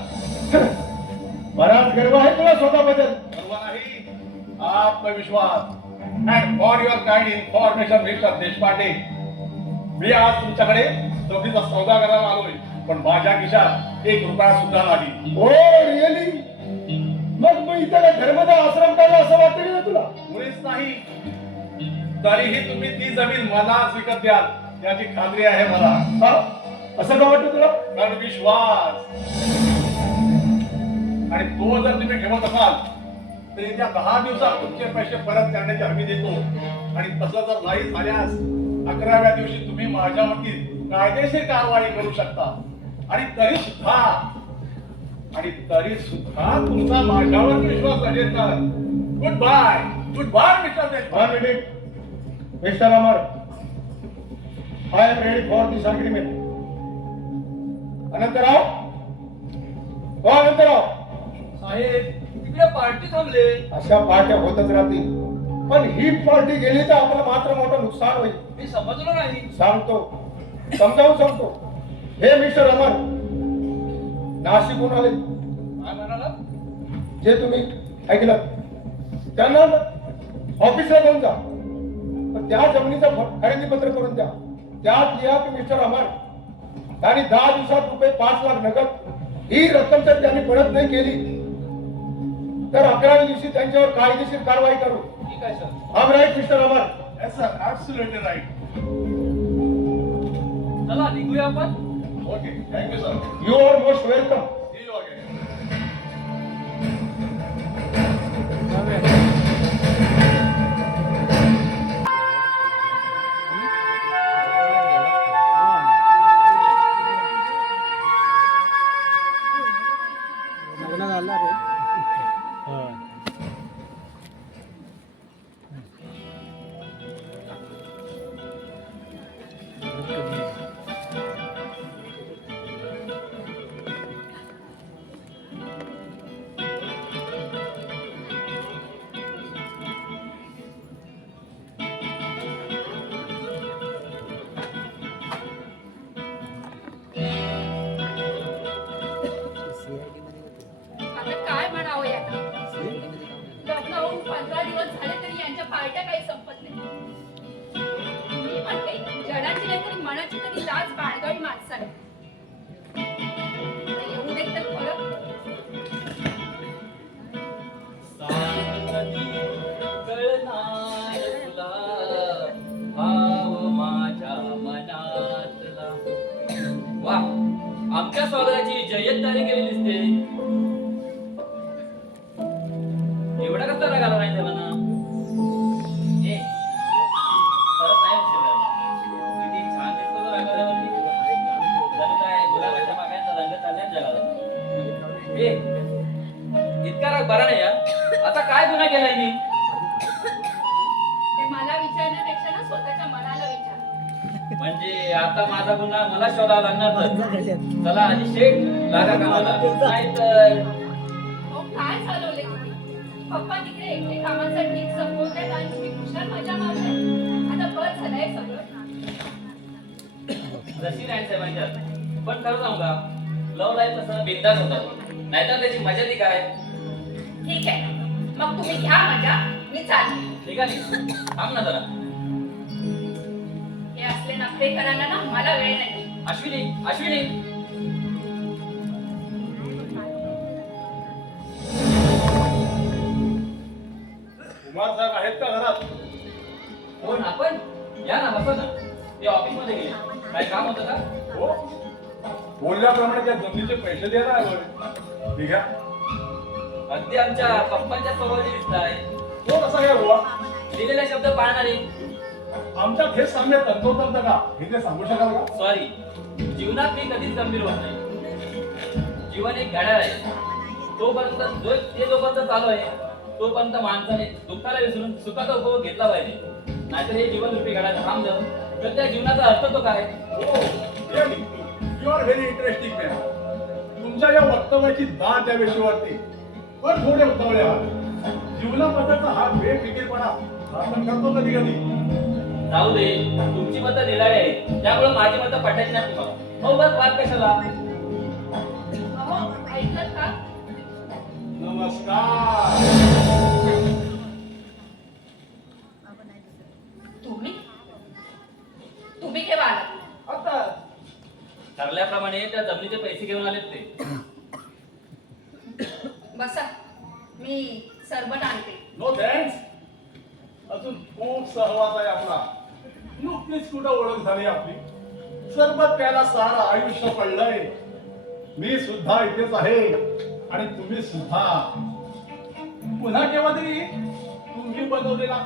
बराच गर्व आहे तुला स्वतःबद्दल. गर्व नाही, आत्मविश्वास. And for your kind information mister Deshpande, मी आज तुमच्याकडे जमिनीचा सौदा करायला आलोय, पण माझ्या खिशात 1 रुपया सुद्धा नाही. हो रिअली? मग इथे धर्मदा आश्रम काढला असं वाटतं की तुला? मुळीच नाही. तरीही तुम्ही ती जमीन मलाच विकत द्याल याची खात्री आहे मला. हा? असं का वाटतं तुला? कारण विश्वास. आणि तो जर तुम्ही ठेवत असाल तर येत्या 10 दिवसात तुमचे पैसे परत करण्याची हमी देतो. आणि तसं जर नाही झाल्यास 11व्या दिवशी तुम्ही माझ्यावरती कायदेशीर कारवाई करू शकता. आणि तरी सुद्धा तुमचा माझ्यावरती विश्वास असेल तर goodbye mister Deshpande. 1 minute mister Amar, I am ready for this agreement. Anantrao, हो अनंतराव, साहेब तिकडे पार्टी थांबले. अशा पार्ट्या होतच राहतील, पण ही पार्टी गेली तर आपलं मात्र मोठं नुकसान होईल. मी समजलो नाही. समजावून सांगतो. हे मिस्टर अमर, नाशिकहून आले, काय म्हणाला? जे तुम्ही ऐकलं त्यांना ऑफिसला घेऊन जा, पण त्या जमिनीचं खरेदी पत्र करून द्या. त्यात लिहा की मिस्टर अमर त्यांनी 10 दिवसात रुपये 5 लाख नगद ही रक्कम जर त्यांनी परत नाही केली तर 11व्या दिवशी त्यांच्यावर कायदेशीर कारवाई करू. ठीक आहे सर. आम राईट मिस्टर अमर? Yes, sir. Absolutely right. चला निघूया आपण. Okay. Thank you, sir. You are most welcome. See you again. आता काय म्हणावं याला? लग्न होऊन 15 दिवस झाले तरी यांच्या पार्ट्या काही संपत नाही. मी म्हणते जडाची नाही तरी मनाची तरी लाज बाळगावी माणसाने. येऊ देत तर खरं. कळणार तुला भाव माझ्या मनातला. वा, आमच्या स्वागताची जय्यतदारी केली दिसते. एवढा कसा राग आला नाही त्याला ना? ए, परत नाही उशीर झाला. किती छान दिसतो तो रागावल्यावरती. जणू काय गुलाबाच्या पाकळ्यांचा रंग चाललाय जगाला. ए लग्न केलंय मी. ते मला विचारण्यापेक्षा ना स्वतःच्या मनाला विचार. म्हणजे आता माझा गुन्हा मला शोधावा लागणार तर. चला आधी शेठ लागा कामाला, नाहीतर हो काय चालवले तुम्ही? पप्पा तिकडे एकटे कामासाठी संपवतात आणि तुम्ही कुशाल मजा मारताय. आता बस झालंय सगळं. जशी नाही साहेबांच्या. पण खरं सांगू का, लव्ह लाईफ तसं बिंदास होतं, नाहीतर त्याची मजा ती काय. ठीक आहे, मग तुम्ही घ्या मजा, मी चालले. ठीक आहे, थांब ना जरा. हे असले नखरे करायला ना मला वेळ नाही. अश्विनी, अश्विनी. कुमार साहेब आहेत का घरात? कोण आपण? या ना, बसा ना. ते ऑफिस मध्ये गेले. काय काम होतं का? हो बोलल्याप्रमाणे त्या जमिनीचे पैसे देणार आहे. ठीक आहे, अगदी आमच्या पप्पांच्या स्वभावाची दिसत आहे. तो कसा काय बुवा? दिलेला शब्द पाळणारे. आमच्यात हे सांगणे तंतोतंत का हे ते सांगू शकाल का? सॉरी, जीवनात मी कधीच गंभीर होत नाही. जीवन एक घड्याळ आहे. तोपर्यंत जोपर्यंत चालू आहे तोपर्यंत माणसाने दुःखाला विसरून सुखाचा उपभोग घेतला पाहिजे. नाहीतर हे जीवन रूपी घड्याळ थांबलं तर त्या जीवनाचा अर्थ तो काय? You are very interesting man. तुमच्या या वक्तव्याची दाद त्या विषयावरती पण थोडे उतावळे आहात. जीवनाबद्दलचा हा बेफिकीरपणा आपण करतो कधी कधी. जाऊ दे, तुमची मतं निराळी आहे, त्यामुळे माझी मतं पटायची नाही तुम्हाला. हो बस वाद कशाला? अहो ऐकलं का? नमस्कार. तुम्ही तुम्ही केव्हा आला? आता ठरल्याप्रमाणे त्या जमिनीचे पैसे घेऊन आलेत ते. बसा, मी सरबत आणते. No thanks. अजून खूप सहवास आहे आपला. नुकतीच कुठं ओळख झाली आपली. सरबत प्यायला सारं आयुष्य पडलंय. मी सुद्धा इथेच आहे आणि तुम्ही सुद्धा. पुन्हा केव्हा तरी तुम्ही बनवलेला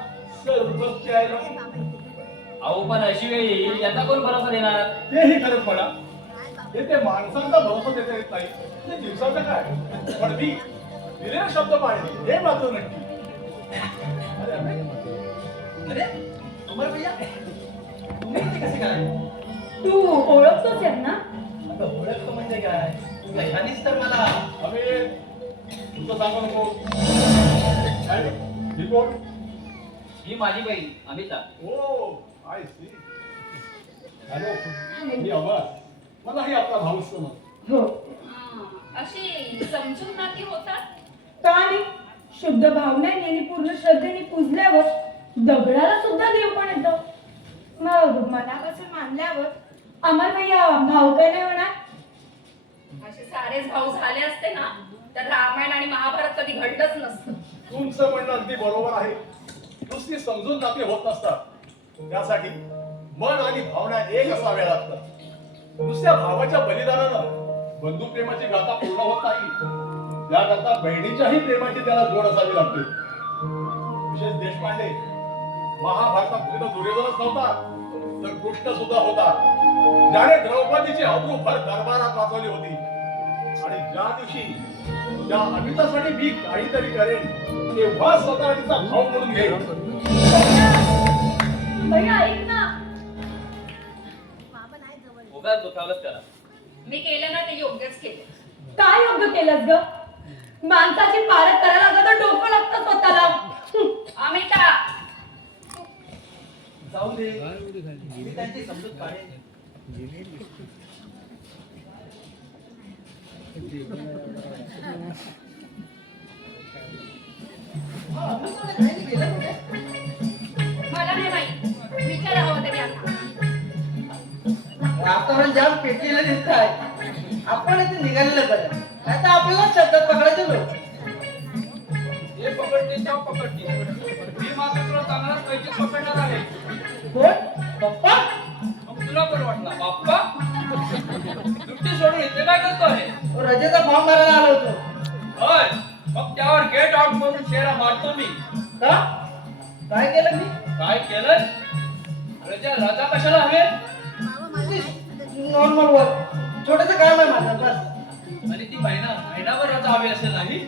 सरबत प्यायला. अहो पण अशी वेळ येईल याचा कोण भरोसा देणार? तेही खरंच म्हणा. हे ते माणसांचा भरोसा देता येत नाही ते दिवसाचं काय. पण मी दिलेला शब्द पाळले हे मात्र नक्की. अरे, अरे. अरे कुमार भैया, तुम्ही इथे कसे काय? तू ओळखतोच आहे ना? आता ओळखतो म्हणजे काय? ह्यानीच तर मला अबे तुझं सांगू नको. काय रे? ही कोण? ही माझी बहीण अमिता. ओ आय सी. हॅलो मी अमर. मला ही आपला भाऊ समज. हो. अशी समजून नाती होतात. का नाही? शुद्ध भावनेने आणि पूर्ण श्रद्धेने पूजल्यावर दगडाला सुद्धा देवपण येतं. मग मनापासून मानल्यावर अमर भैया भाऊ काय नाही होणार? असे सारेच भाऊ झाले असते ना तर रामायण आणि महाभारत कधी घडलंच नसतं. तुमचं म्हणणं अगदी बरोबर आहे. नुसती समजून नाते होत नसतात. त्यासाठी मन आणि भावना एक असाव्या लागतात. नुसत्या भावाच्या बलिदानानं बंधू प्रेमाची गाथा पूर्ण होत नाही. त्याकरता बहिणीच्याही प्रेमाची त्याला जोड असावी लागते. विशेष देशपांडे महाभारतात फक्त दुर्योधनच नव्हता तर कृष्ण सुद्धा होता. ज्याने द्रौपदीची अब्रूभर दरबारात वाचवली होती. आणि ज्या दिवशी ज्या अमितासाठी मी काहीतरी करेन तेव्हा स्वतः तिचा भाव म्हणून घेईन. भैया ऐक ना. उगाच दुखावलंच करा. मी केलं ना ते योग्यच केलं. काय योग्य केलंस ग? माणसाची पारख करायला लागलं तर डोकं लागतं स्वतःला. अमिता जाऊ दे. मी त्यांची समजूत काढेन. मला नाही माहित. विचार हवं तरी आता. वातावरण जाम पेटलेलं दिसत आहे. आपण इथे निघालेलं बरं. आता आपल्याला शब्दात पकडायचे लोक. हे पकडते त्या पकडते. मी मात्र तुला चांगलाच पैसे पकडणार आहे. कोण? पप्पा? मग तुला पण वाटला बाप्पा सुट्टी सोडून इथे काय करतो आहे? रजेचा फॉर्म भरायला आलो होतो. होय, मग त्यावर गेट आउट म्हणून शेरा मारतो मी. का? काय केलं मी? काय केलं? रजा कशाला हवे? Normal work. छोटंसं काम आहे माझं बस. आणि ती महिनाभर रजा हवी असेल नाही?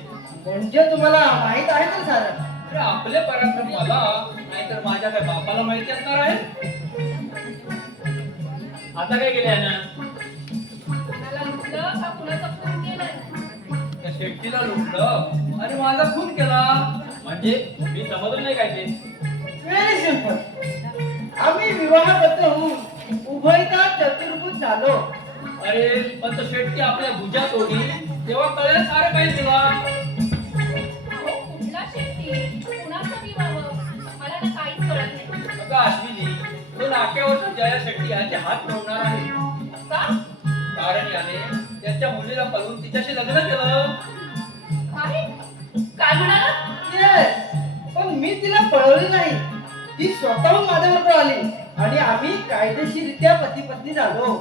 म्हणजे तुम्हाला माहित आहे ना सारं? अरे आपले पराक्रम मला नाहीतर माझ्या काय बापाला माहिती असणार आहे. आता काय केले यानं? कोणाला लुटलं का कुणाचा फोन केलाय? त्या शेट्टीला लुटलं आणि माझा खून केला. म्हणजे मी समजलं नाही काय ते. Very simple. आम्ही विवाहबद्ध होऊन उभयता चतुर्भुज झालो. अरे पण तो शेट्टी आपल्या भुजा तोडी तेव्हा कळेल सारं काही तुला. अहो, कुठला शेट्टी कुणाचा विवाह मला ना काहीच कळत नाही. अगं अश्विनी, तो नाक्यावरचा जया शेट्टी याचे हात ठेवणार आहे. का? कारण याने त्याच्या मुलीला पळवून तिच्याशी लग्न केलं. काय काय म्हणाला? Yes. पण मी तिला पळवली नाही. ती स्वतःहून माझ्याबरोबर आली आणि आम्ही कायदेशीररित्या पती पत्नी झालो.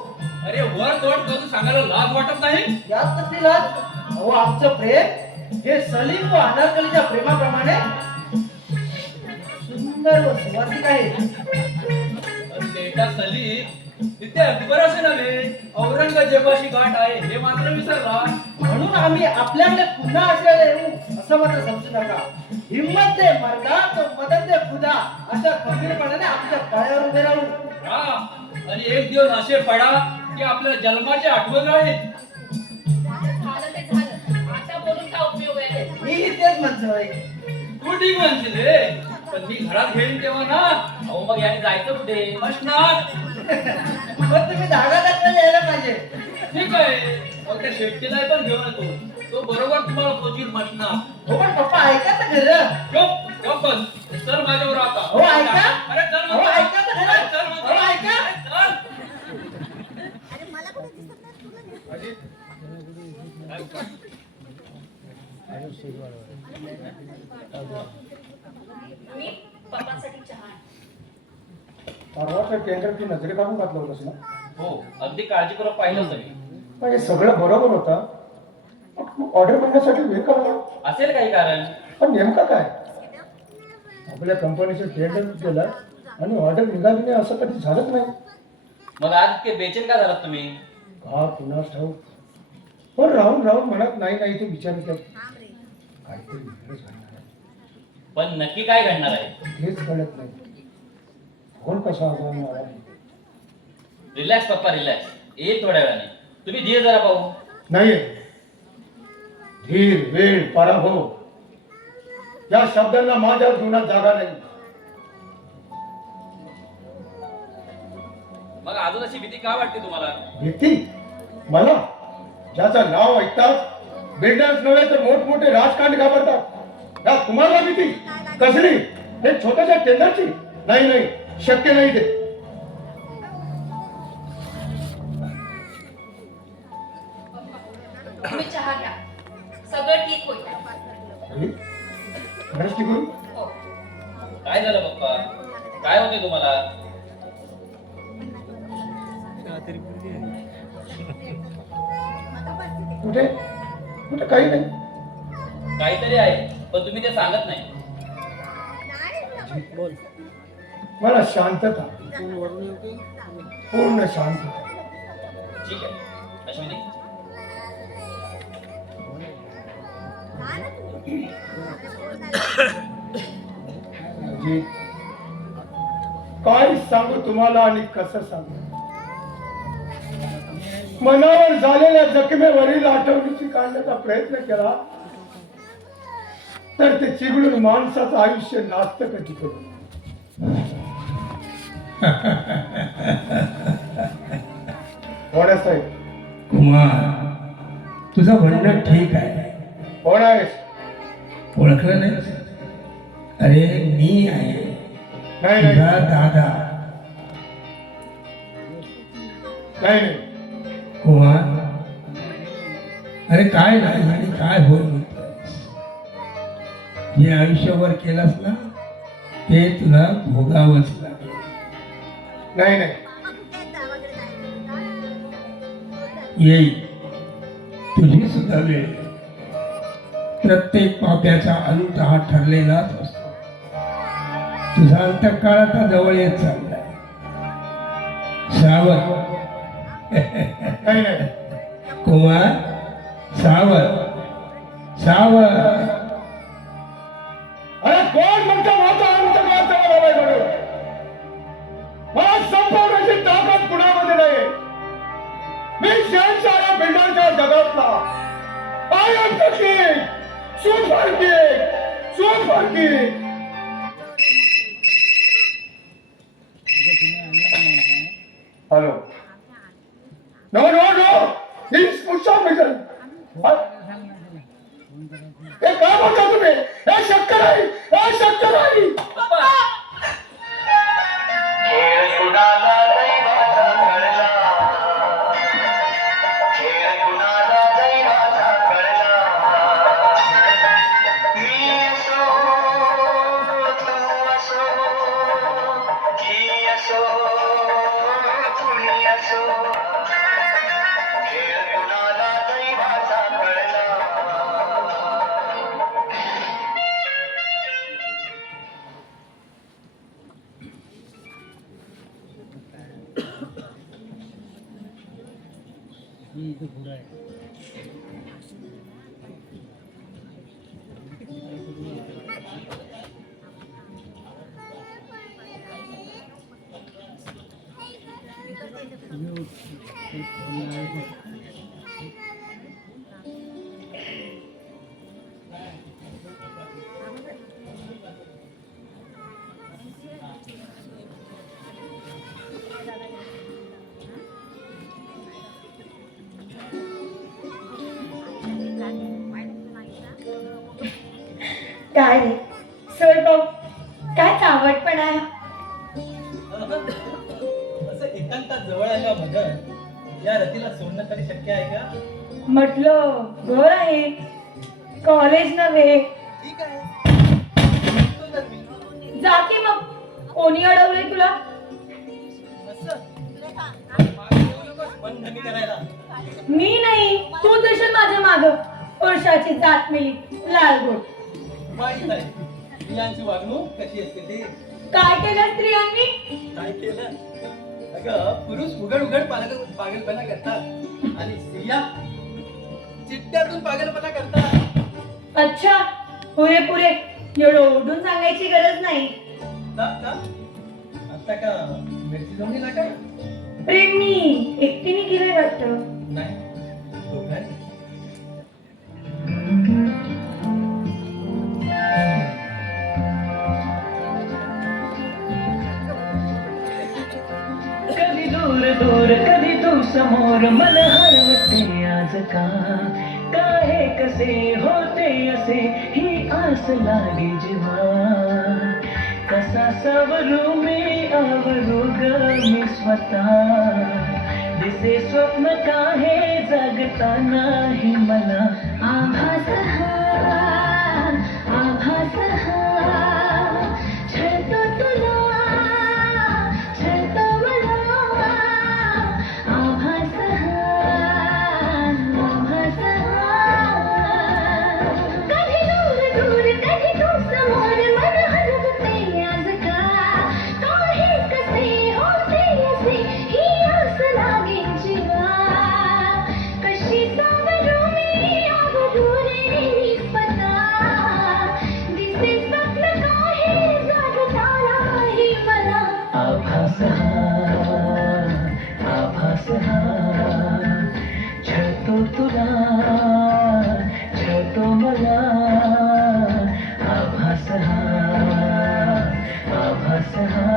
अरे वर तोड करून सांगायला लाज वाटत नाही. यात कसली लाज? अहो, आमचं प्रेम हे सलीम व अनारकलीच्या प्रेमाप्रमाणे सुंदर व सुवासिक आहे. पण बेटा सलीम तिथे अकबर असे नव्हे औरंगजेबाशी गाठ आहे हे मात्र विसरला. म्हणून आम्ही आपल्याकडे पुन्हा असायला येऊ असं मात्र समजू नका. हिम्मत दे मर्दा तो मदत दे खुदा अशा खंबीरपणाने आमच्या पायावर उभे राहू. हा आणि एक दिवस असे पडा की आपल्या जन्माची आठवण राहील. झालं ते झालं. आता बोलून काय उपयोग आहे? मीही तेच म्हणतोय. तू ठीक म्हणशील रे, पण मी घरात घेईन तेव्हा ना. अहो मग याने जायचं कुठे? मशनात. पण तुम्ही धागा टाकायला यायला पाहिजे. ठीक आहे, मग त्या शेट्टीला पण घेऊन येतो. तो बरोबर तुम्हाला पोचील मशनात. हो पण पप्पा ऐका तर खरं. गप गप बस. चल माझ्यावर आता. हो ऐका. अरे चल हो म्हणतो. ऐका तर खरं. अरे चल म्हणतो. हो ऐका. अरे चल. अजित मी पप्पांसाठी चहा आणते. परवाच्या टेंडर तू नजरे काढून घातलं होतंस ना. हो अगदी काळजीपूर्वक पाहिलं होतं मी. पण हे सगळं बरोबर होतं. ऑर्डर करण्यासाठी वेळ काढला. असेल काही कारण. पण नेमकं काय? आपल्या कंपनीचं टेंडर केलं आणि ऑर्डर निघाली नाही असं कधी झालंच नाही. मग आज इतके बेचैन का झालात तुम्ही? का कुणास ठाऊक. पण राहून राहून म्हणत नाही नाही ते विचार केला काहीतरी वेगळंच घडणार आहे. पण नक्की काय घडणार आहे? हेच कळत नाही. फोन कसा आला? रिलॅक्स पप्पा रिलॅक्स. येईल थोड्या वेळाने. तुम्ही धीर जरा पाहू. नाही. धीर वेळ पराभव या शब्दांना माझ्या जीवनात जागा नाही. मग अजून अशी भीती का वाटते तुम्हाला? भीती मला ज्याचं नाव ऐकतात बिल्डर्स नव्हे तर मोठमोठे राजकारणी घाबरतात. या तुम्हाला भीती कसली? हे छोट्याशा टेंडरची? नाही नाही शक्य नाही ते. तुम्ही चहा घ्या. सगळं ठीक होईल. खरंच की बोलू? हो. काय झालं पप्पा? काय होते तुम्हाला? कुठे कुठे काही नाही. काहीतरी आहे पण तुम्ही ते सांगत नाही. मला शांतता पूर्ण शांतता. ठीक आहे अश्विनी. अजित, काय सांगू तुम्हाला आणि कसं सांगू? मनावर झालेल्या जखमेवरील आठवणीची काढण्याचा प्रयत्न केला तर ते चिघळून माणसाचं आयुष्य नाचतं कधी कधी. साहेब कुमार तुझं म्हणणं ठीक आहे. कोण आहेस? ओळखलं नाही? अरे मी आहे नाही नाही तुझा दादा. नाही नाही. कुमार अरे काय नाही आणि काय होईल जे आयुष्यभर केलंस ना ते तुला भोगावंच लागेल. नाही नाही. येईल तुझी सुद्धा वेळ. प्रत्येक पाप्याचा अंत हा ठरलेलाच असतो. तुझा अंतकाळ आता जवळ येत चाललाय. सावध. नाही नाही. कुमार सावध सावध. अरे कोण super kick super kick. Hello. No no no please push off mission. हे काय बोलता तुम्ही? हे शक्य नाही, हे शक्य नाही. काय रे सोयभाऊ, काय चावटपणा आहे. असं एकांतात जवळ आल्या बघत या रतीला सोडणं तरी शक्य आहे का? म्हटलं घर आहे, कॉलेज नव्हे. ठीक आहे, निघतो तर मी. जा की मग. कोणी अडवलंय तुला? असं मागे येऊ नकोस मन कमी करायला. मी नाही, तू देशील माझ्या माग. पुरुषाची जात मिली लालगोट. माहित आहे स्त्रियांची वागणूक कशी असते ते. काय केलं स्त्रियांनी? काय केलं? अगं पुरुष उघड उघड पागलपणा करतात आणि स्त्रिया चिट्ट्यातून पागलपणा करतात. अच्छा, पुरे पुरे. एवढं ओढून सांगायची गरज नाही. का आता का मिरची जमली ना काय? प्रेम मी एकटीने केलंय वाटतं. नाही दोघांनी. कधी दूर दूर कधी तू समोर मन हरवते आज का. काय कसे होते असे ही आस लागे जेव्हा. कसा सावरू मी आवरू ग मी स्वतः. दिसे स्वप्न काहे जागता नाही मला. आभास हा आभास हा छळतो तुला छळतो मला. आभास हा आभास हा. कधी दूर दूर कधी तू समोर मन हरवते आज का. काही कसे होते असे ही आस लागे जीवा. कशी सावरू मी अवधूर मी स्वतः. दिसे स्वप्न काही जागता नाही मला. आभास हा छळतो तुला छळतो मला. आभास हा आभास हा.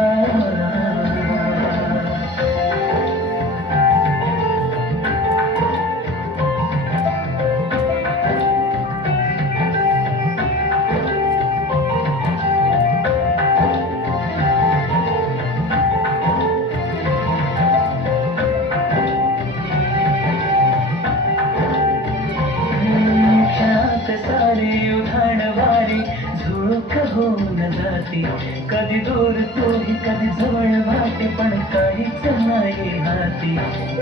शांत सारे उधाण वारे झुळूक होऊन जाते. कधी दूर तोही कधी जवळ वाटे पण काहीच नाही हाती.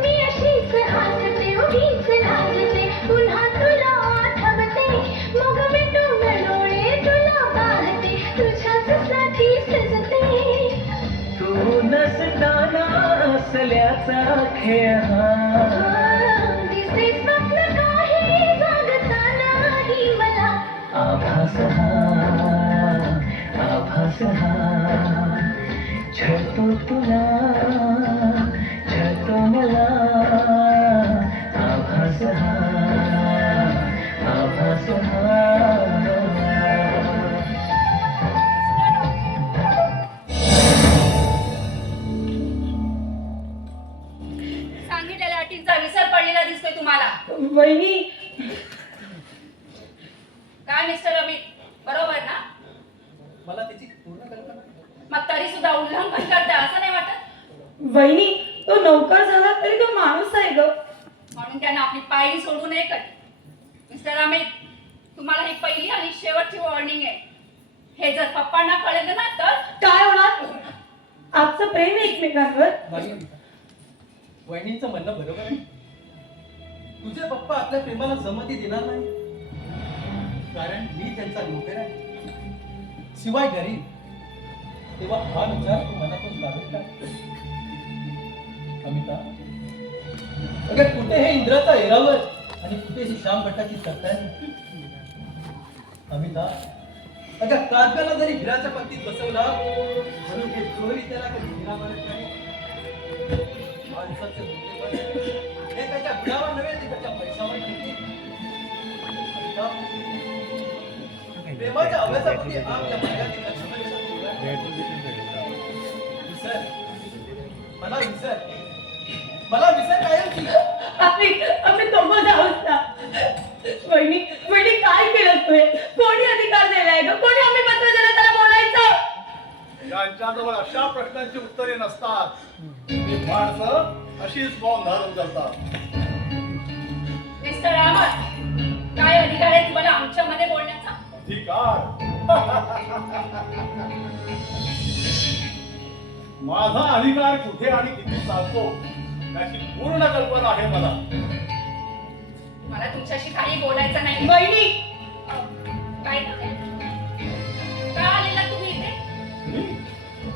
मी अशीच हसते उगीच लाजते पुन्हा तुला आठवते. मग मिटून डोळे तुला पाहते तुझ्याच साठी सजते. तू नसताना असल्याचा खेळ हा. दिसे स्वप्न काही जागता नाही मला. आभास हा छळतो तुला छळतो मला. आभास हा आभास सांगितलेल्या अटींचा विसर पडलेला दिसतोय तुम्हाला. वहिनी काय मिस्टर अमित, बरोबर ना? मला त्याची पूर्ण कल्पना आहे. मग तरी सुद्धा उल्लंघन करता असं नाही वाटत? वहिनी तो नौकर झाला तरी तो माणूस आहे ग. म्हणून त्यांना आपली पायरी सोडू नये कधी. मिस्टर अमित, तुम्हाला ही पहिली आणि शेवटची वॉर्निंग आहे. हे जर पप्पांना कळलं ना तर काय होणार? आजचं प्रेम आहे एकमेकांवर. नाही अमिता, वहिनींचं म्हणणं बरोबर आहे. तुझे पप्पा आपल्या प्रेमाला संमती देणार नाही, कारण मी त्यांचा नोकर आहे. शिवाय घरी तेव्हा हा विचार तू मनातून काढेल का? अमिता, अगं कुठे हे इंद्राचा ऐरावत आणि कुठे ही श्याम भट्टाची सत्ता आहे. अमिता, अगं काव्याला जरी हिराच्या पंक्तीत बसवला म्हणून हे चोरी त्याला कधी हिरा मारत नाही. माणसाचे मोठेपण हे त्याच्या गुणावर नव्हे, ते त्याच्या पैशावर ठरते. अमिता, प्रेमाच्या अभ्यासामध्ये आपल्या मर्यादित लक्ष्मण विसर, मला विसर कायमची. आपली दोघं जाऊच ना. वहिनी वहिनी काय केलं तू? कोणी अधिकार दिलाय ग? कोणी आम्ही पत्र दिलं त्याला बोलायचं? यांच्याजवळ अशा प्रश्नांची उत्तरे नसतात. ही माणसं अशीच मौन धारण करतात. मिस्टर अहमद, काय अधिकार आहे तुम्हाला आमच्यामध्ये बोलण्याचा? अधिकार माझा अधिकार कुठे आणि किती चालतो याची पूर्ण कल्पना आहे मला. मला तुमच्याशी काही बोलायचं नाही. वहिनी काय का आलेला तुम्ही इथे? मी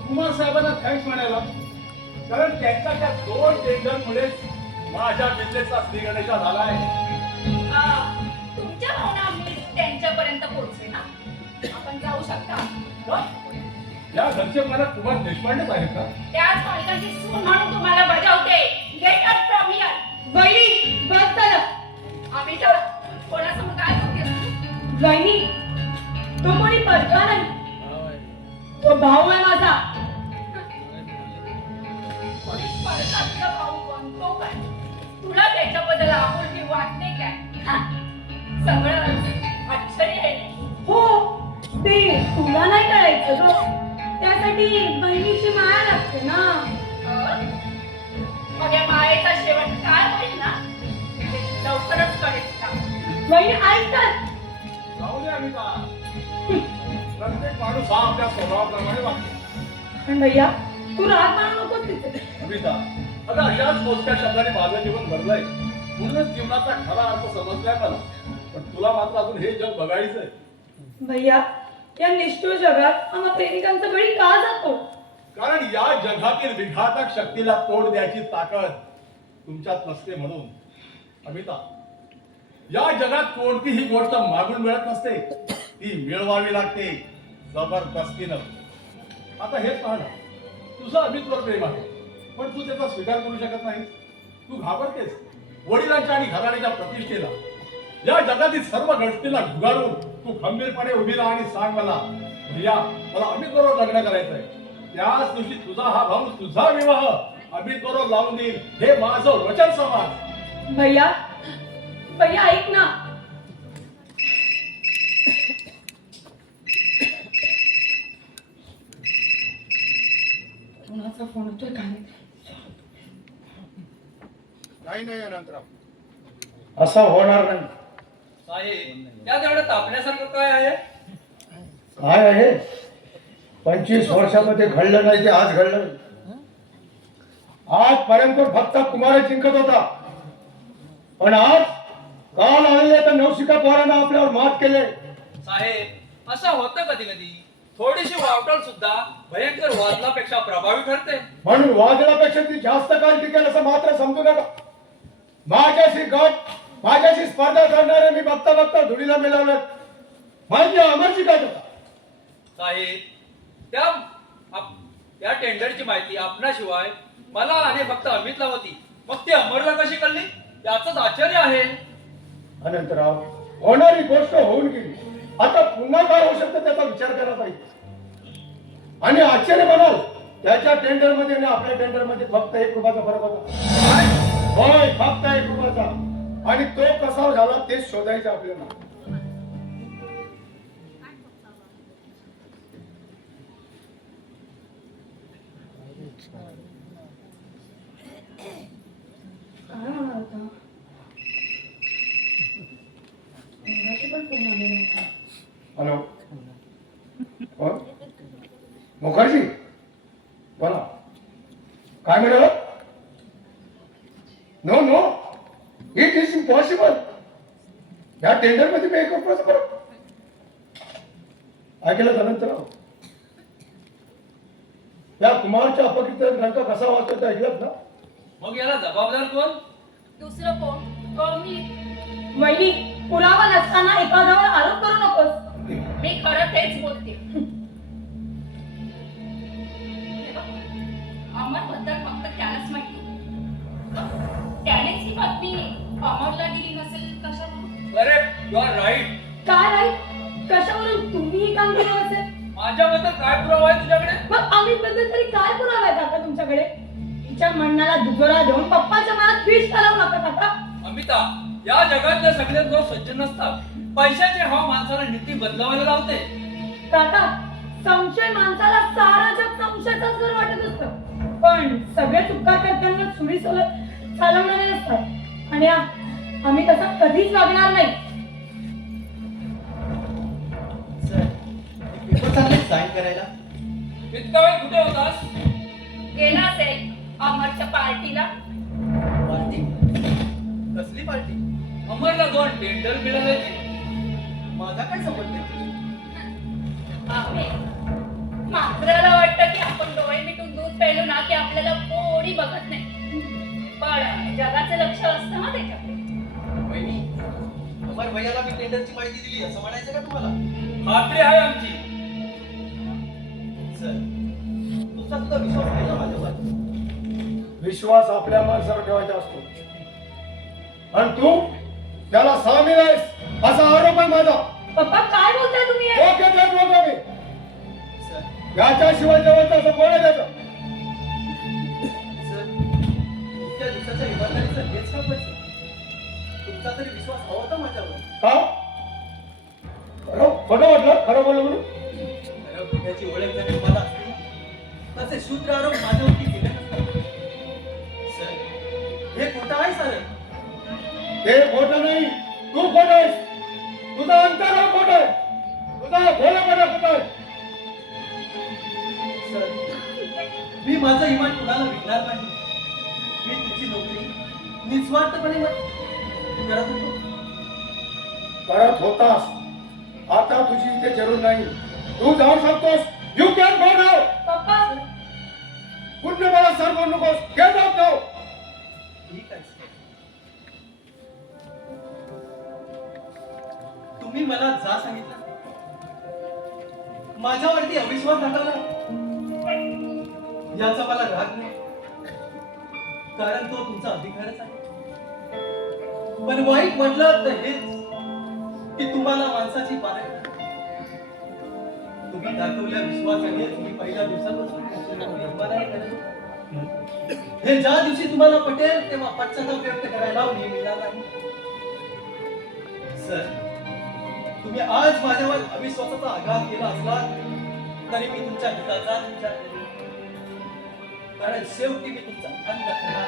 कुमार साहेबांना थँक्स म्हणायला, कारण त्यांच्या त्या 2 टेंडरमुळे माझ्या बिझनेसचा श्रीगणेशा झालाय. तुमच्या भावना मी त्यांच्यापर्यंत पोहोचले ना. आपण जाऊ शकता. या घरचे मला कुमार देशपांडेच आहेत का? त्याच मालकाची सून म्हणून तुम्हाला बजावते. Get out from here. वहिनी बस झालं. आम्ही तर कोणासमोर काय बोलते? वहिनी तो कोणी परका नाही, तो भाऊ आहे माझा. परसातला भाऊ बनतो काय? तुला त्याच्याबद्दल आपुलकी वाटते काय? सगळं आश्चर्य आहे. हो ते तुला नाही कळायचं ग. त्यासाठी बहिणीची माया लागते ना. मग या मायेचा शेवट काय होईल ना ते लवकरच कळेल का? वहिनी ऐकतात. जाऊ दे अमिता, प्रत्येक माणूस हा आपल्या स्वभावाप्रमाणे वागतो. पण भैया तू राग मानू नकोस तिथे. अमिता, आता अशाच मोजक्या शब्दाने माझं जीवन भरलंय. म्हणूनच जीवनाचा खरा अर्थ समजलाय मला. पण तुला मात्र अजून हे जग बघायचंय. भैया या निष्ठुर जगात आम्हा प्रेमिकांचा बळी का जातो? कारण या जगातील विघातक शक्तीला तोड द्यायची ताकद तुमच्यात नसते म्हणून. अमिता, या जगात कोणतीही गोष्ट मागून मिळत नसते, ती मिळवावी लागते जबरदस्तीनं. आता हेच पाहा ना, तुझं अमितवर प्रेम आहे, पण तू त्याचा स्वीकार करू शकत नाही. तू घाबरतेस वडिलांच्या आणि घराण्याच्या प्रतिष्ठेला. या जगातील सर्व गोष्टीला झुगारून तू खंबीरपणे उभी राहा आणि सांग मला, भैया मला अमित बरोबर लग्न करायचंय. त्याच दिवशी तुझा हा भाऊ तुझा विवाह अमित बरोबर लावून देईल, हे माझं वचन समाज. भैया भैया ऐक ना. कोणाचा फोन होतोय काय? नाही अनंतराव, असं होणार नाही. साहेब, त्यात एवढं तापण्यासारखं काय आहे? काय आहे? 25 वर्षामध्ये घडलं नाही ते आज घडलं. आजपर्यंत फक्त कुमार जिंकत होता, पण आज काल आलेले तर नवशिका पोरानं आपल्यावर मात केले. साहेब, असं होतं कधी कधी. थोडीशी वावटळ सुद्धा भयंकर वादनापेक्षा प्रभावी ठरते. म्हणून वादळापेक्षा ती जास्त काळ टिकेल असं मात्र समजू नका. माझ्याशी स्पर्धा करणारे मी बघता बघता धुळीला मिळवलं. म्हणजे अमरची काय होता? साहेब, त्या टेंडरची माहिती आपणाशिवाय मला आणि फक्त अमितला होती. मग ती अमरला कशी कळली याचंच आश्चर्य आहे. अनंतराव, होणारी गोष्ट होऊन गेली. आता पुन्हा काय होऊ शकतं त्याचा विचार करायला पाहिजे. आणि आश्चर्य म्हणाल, त्याच्या टेंडर मध्ये आणि आपल्या टेंडर मध्ये फक्त 1 रुपयाचा फरक होता. बचाव झाला तेच शोधायचं आपल्याला. काय म्हणणार होता? मगाशी पण फोन आलेला होता. हॅलो कोण? मुखर्जी बोला. काय म्हणाल? No no it is impossible. या टेंडर मध्ये मी एक रुपयाचं परत ऐकलं अनंतराव. या कुमारच्या अपकृत रंग कसा वाचतो ते ऐकलं ना? मग याला जबाबदार कोण? दुसरं कोण? मी. वहिनी, पुरावा नसताना एखाद्यावर आरोप करू नकोस. मी खरं तेच बोलते. अमरबद्दल फक्त त्यालाच माहिती. त्यानेच ही बातमी अमरला दिली नसेल कशावरून? अरे यू आर राईट. काय राहील? कशावरून तुम्ही हे काम केलं असेल? माझ्याबद्दल काय पुरावा आहे तुझ्याकडे? मग अमित बद्दल तरी काय पुरावा आहे काका तुमच्याकडे? तिच्या म्हणण्याला दुजोरा देऊन पप्पाच्या मनात विष घालवू नका काका. अमिता, या जगातले सगळे लोक सज्जन नसतात. पैशाचे हवा माणसाला नीती बदलावायला लावते. काका, संशय माणसाला सारा जग संशयाचाच घर वाटत असतं. पण सगळे उपकार करताना सुरी चालवणारे नसतात. आणि आम्ही तसं कधीच वागणार नाही. सर पेपर चालले साईन करायला. इतका वेळ कुठे होतास? गेला असेल अमरच्या पार्टीला. पार्टी? कसली पार्टी? अमरला 2 टेंडर मिळाले. माझा काय संबंध आहे? आहे. मात्राला वाटतं की आपण डोळे मिटून दूध प्यायलो ना की आपल्याला कोणी बघत नाही. पण जगाचं लक्ष असतं ना त्याच्याकडे. वहिनी, अमर भैयाला मी टेंडरची माहिती दिली असं म्हणायचं का तुम्हाला? खात्री आहे आमची. सर तुमचा सुद्धा विश्वास आहे ना माझ्यावर? विश्वास आपल्या माणसावर ठेवायचा असतो. आणि तू त्याला सामील आहेस असा आरोप आहे माझा. पप्पा काय बोलताय तुम्ही हे? ओके तेच बोलतो मी. सर याच्याशिवाय जवळचं असं कोण आहे त्याचं? सर त्या दिवसाच्या इमानदारीचं हेच का पडतं? तुमचा तरी विश्वास हवा होता माझ्यावर. हा खोटं वाटलं खरं बोललो म्हणून? अरे पुण्याची ओळख जर तुम्हाला असती तसे शूद्र आरोप माझ्यावरती केले नसतात. सर हे खोटं आहे सर. ते खोटं नाही, तू खोटं आहेस. तुझा अंतराळ खोटं आहे. तुझा भोळेपणा खोटं आहे. सर मी माझं इमान कुणाला विकणार नाही. मी तुमची नोकरी निस्वार्थपणे करत होतो. करत होतास. आता तुझी इथे जरूर नाही. तू जाऊ शकतोस. यू कॅन गो नाव. पप्पा, कुठे मला सर बोलू नकोस. गेट आउट नाव. ठीक आहे सर. तुम्ही मला जा सांगितलं. माझ्यावरती अविश्वास दाखवला याचा मला राग नाही, कारण तो तुमचा अधिकारच आहे. पण वाईट म्हटलं तर हेच की तुम्हाला माणसाची पारख नाही. तुम्ही दाखवल्या विश्वासाने तुम्ही पहिल्या दिवसापासून मला हे करत होता. हे ज्या दिवशी तुम्हाला पटेल तेव्हा पश्चाताप व्यक्त करायला मी मिळणार नाही. सर तुम्ही आज माझ्यावर अविश्वासाचा आघात केला असला तरी मी तुमच्या हिताचा विचार करेन, कारण शेवटी मी तुमचा अन्न खाणार.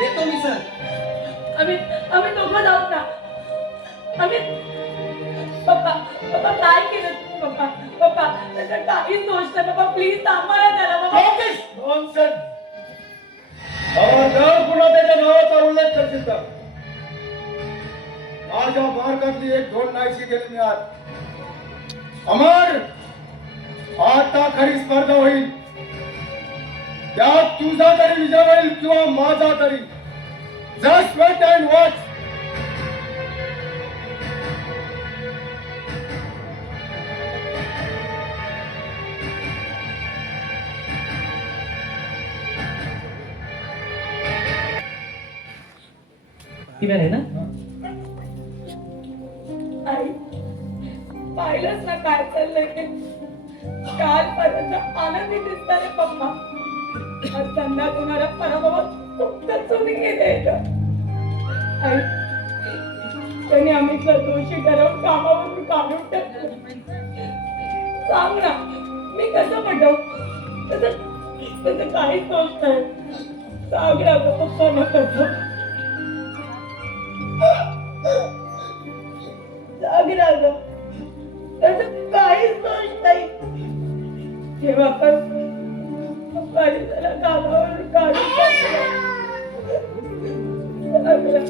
येतो मी सर. आम्ही दोघं जाऊ ना. पप्पा काय केलं तुम्ही? पप्पा त्याचा काहीच दोष नाही. पप्पा प्लीज थांबा ना त्याला. नॉनसेन्स. खबरदार पुन्हा त्याच्या नावाचा उल्लेख करशील तर माझ्या मार्गातली 1-2 नाहीशी गेली मी आज. अमर, आता खरी स्पर्धा होईल. त्यात तुझा तरी विजय होईल किंवा माझा तरी. Just wait and watch. ठीक आहे ना? आई, पाहिलंच ना काय चाललंय ते. कालपर्यंत आनंदी दिसणारे पप्पा आज धंदा होणारा पराभवात खूप चुनी गेले. आई, त्यांनी अमितला दोषी ठरवून कामावरून काढून टाकलं. सांग ना, मी कसं पटव? त्याचं काहीच दोष नाही. सांग ना गं, पप्पांना कसं? सांग ना गं, त्याचं काहीच दोष नाही. जेव्हा पप्पाने त्याला कामावरून काढून टाकलं. सांग ना.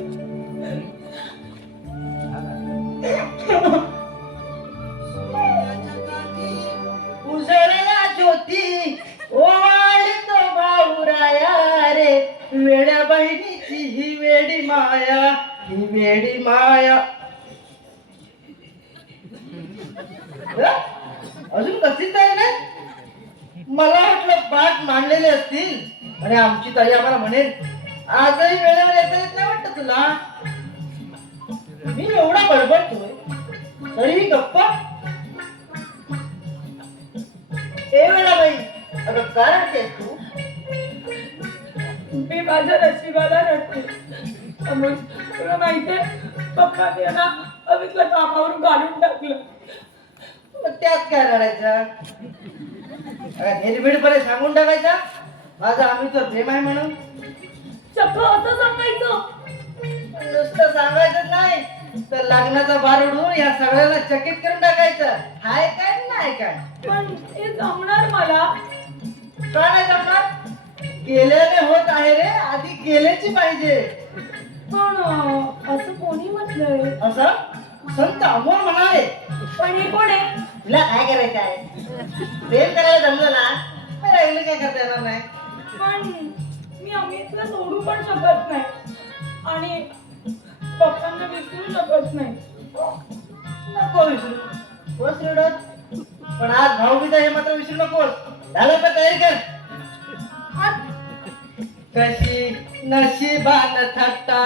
उजळला ज्योती ओवाळी तो बाऊराया रे, वेड्या बहिणीची ही वेडी माया, ही वेडी माया. अजून कशीच आहे ना? मला वाटलं पाठ मांडलेले असतील आणि आमची ताई आम्हाला म्हणेल आजही वेळेवर येता येत नाही वाटत तुला. मी एवढा बडबडतोय तरीही गप्पा. ए वेळा बाई, अगं का रडतेस तू? मी माझ्या नशिबाला रडते. अमोल, तुला माहितीये पप्पाने ना अमितला कामावरून काढून टाकलं. मग त्यात काय रडायचं? निर्भीडपणे सांगून टाकायचा माझा आम्हीचं प्रेम आहे म्हणून. चक्क असं सांगायचं. नुसतं सांगायचं नाही तर लग्नाचा बार उडवून या सगळ्यांना चकित करून टाकायचं. हाय काय नाही काय? पण हे जमणार मला. का नाही जमणार? गेल्याने होत आहे रे, आधी गेल्याची पाहिजे. पण असं कोणी म्हटलंय? असं संत अमोल म्हणाले. पण हे कोण आहे? तुला काय करायचं आहे? प्रेम करायला जमलं ना, मग राहिलं काय करता येणार नाही. पण मी अमितला सोडू पण शकत नाही आणि पप्पांना विसरू शकत नाही. नको विसरू, बस रडत. पण आज भाऊबीज हे मात्र विसरू नकोस. झालं तर तयारी कर. कशी नशिबान थट्टा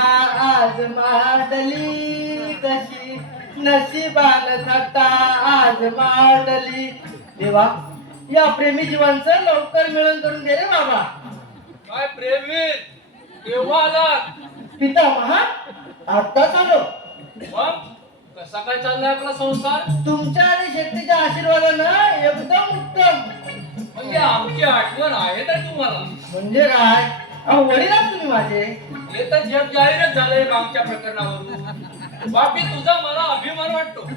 आज मांडली, कशी नशिबान थट्टा आज मांडली. देवा, या प्रेमी जीवांचं लवकर मिळून करून दे रे बाबा. काय प्रेमी केव्हा आला? पितामहा, आत्ताच आलो. मग कसा काय चाललाय आपला संसार? तुमच्या आणि शेट्टीच्या आशीर्वादानं एकदम उत्तम. म्हणजे आमची आठवण आहे तर तुम्हाला. म्हणजे काय? अहो वडील आहात तुम्ही माझे. हे तर जग जाहीरच झालंय आमच्या प्रकरणावरून. बाकी तुझा मला अभिमान वाटतो.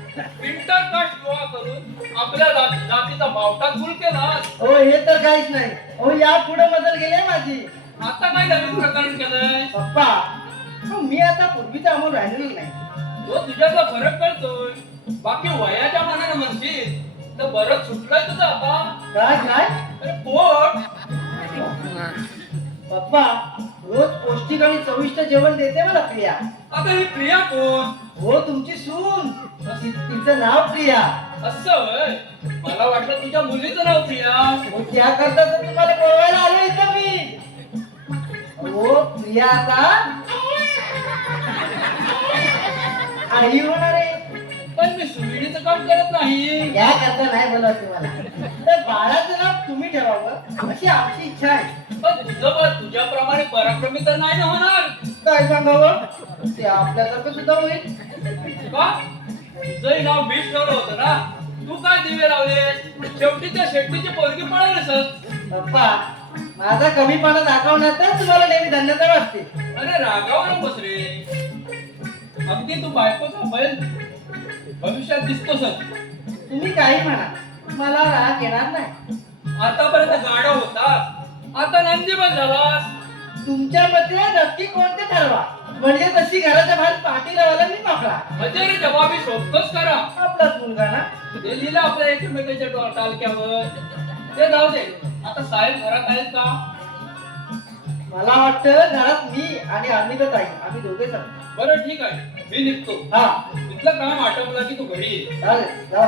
इंटरकास्ट विवाह करून आपल्या जातीचा बावटा गुल केला. हो हे तर काहीच नाही. हो या पुढे मदत गेली माझी. आता काय नवीन प्रकरण केलंय? पप्पा, हो, मी आता पूर्वीचा अमोल राहिलेलो नाही. तो तुझ्याचा फरक कळतोय. बाकी वयाच्या मनाने म्हणशील तर बरंच सुटलंय तुझं आता. काय काय? अरे पोट. पप्पा, रोज पौष्टिक आणि चविष्ट जेवण देते मला प्रिया. आता ही प्रिया कोण? हो तुमची सून. तिचं नाव प्रिया. असं होय. मला वाटलं तुझ्या मुलीचं नाव प्रिया. हो त्याकरता तर तुम्हाला बोलवायला आलो इथं मी. हो प्रिया आता आई होणार आहे. पण मी सुविधीचं काम करत नाही. या करता नाही बोलत तुम्हाला. तर बाळाचं नाव तुम्ही ठेवावं अशी आमची इच्छा आहे. पण तुझं बघ, तुझ्याप्रमाणे पराक्रमी तर नाही ना होणार. काय सांगावं? ते आपल्यासारखं सुद्धा होईल. का? तुझंही नाव बीज ठेवलं होतं ना. तू काय दिवे लावले? शेवटी त्या शेट्टीची पोरगी पळवलीस. पप्पा, माझा कमीपणा दाखवण्यातच तुम्हाला नेहमी धन्यता वाटते. अरे रागावर नकोस रे. अगदी तू बायकोचा बैल भविष्यात दिसतोसच. तुम्ही काही म्हणा, मला राग येणार नाही. आतापर्यंत गाडा होता, आता नंदीबन झालास. तुमच्या मते नक्की कोणते ठरवा, म्हणजे तशी घराच्या बाहेर पाठी लावायला मी पाकळा. म्हणजे रे जबाबी शोधतोच करा. आपलाच मुलगा ना. ते लिहिलं आपल्या एकमेकांच्या टालक्यावर. ते जाऊ दे. आता साहेब घरात आहेत का? मला वाटतं घरात मी आणि अमिता ताई आम्ही दोघेच आहोत. बरं ठीक आहे, मी निघतो. हा इथलं काम आटपलं की तू घरी ये. चालेल, जावा.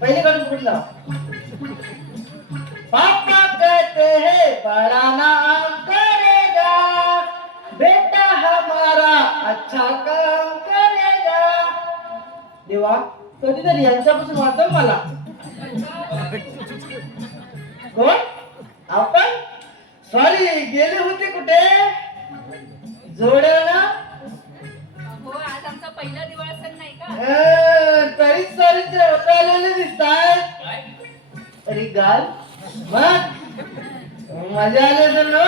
पहिले कडून पुढे जावा. पापा कहते हैं बड़ा नाम करेगा, बेटा हमारा अच्छा काम करेगा. देवा, कधीतरी यांच्यापासून वाचव मला. कोण? आपण? सॉरी, गेले होते कुठे? जोड्याला पहिला दिवाळ सण नाही का? तरी सॉरीचे आलेले दिसतात. काय अरे गाल मग मजा आली असेल ना.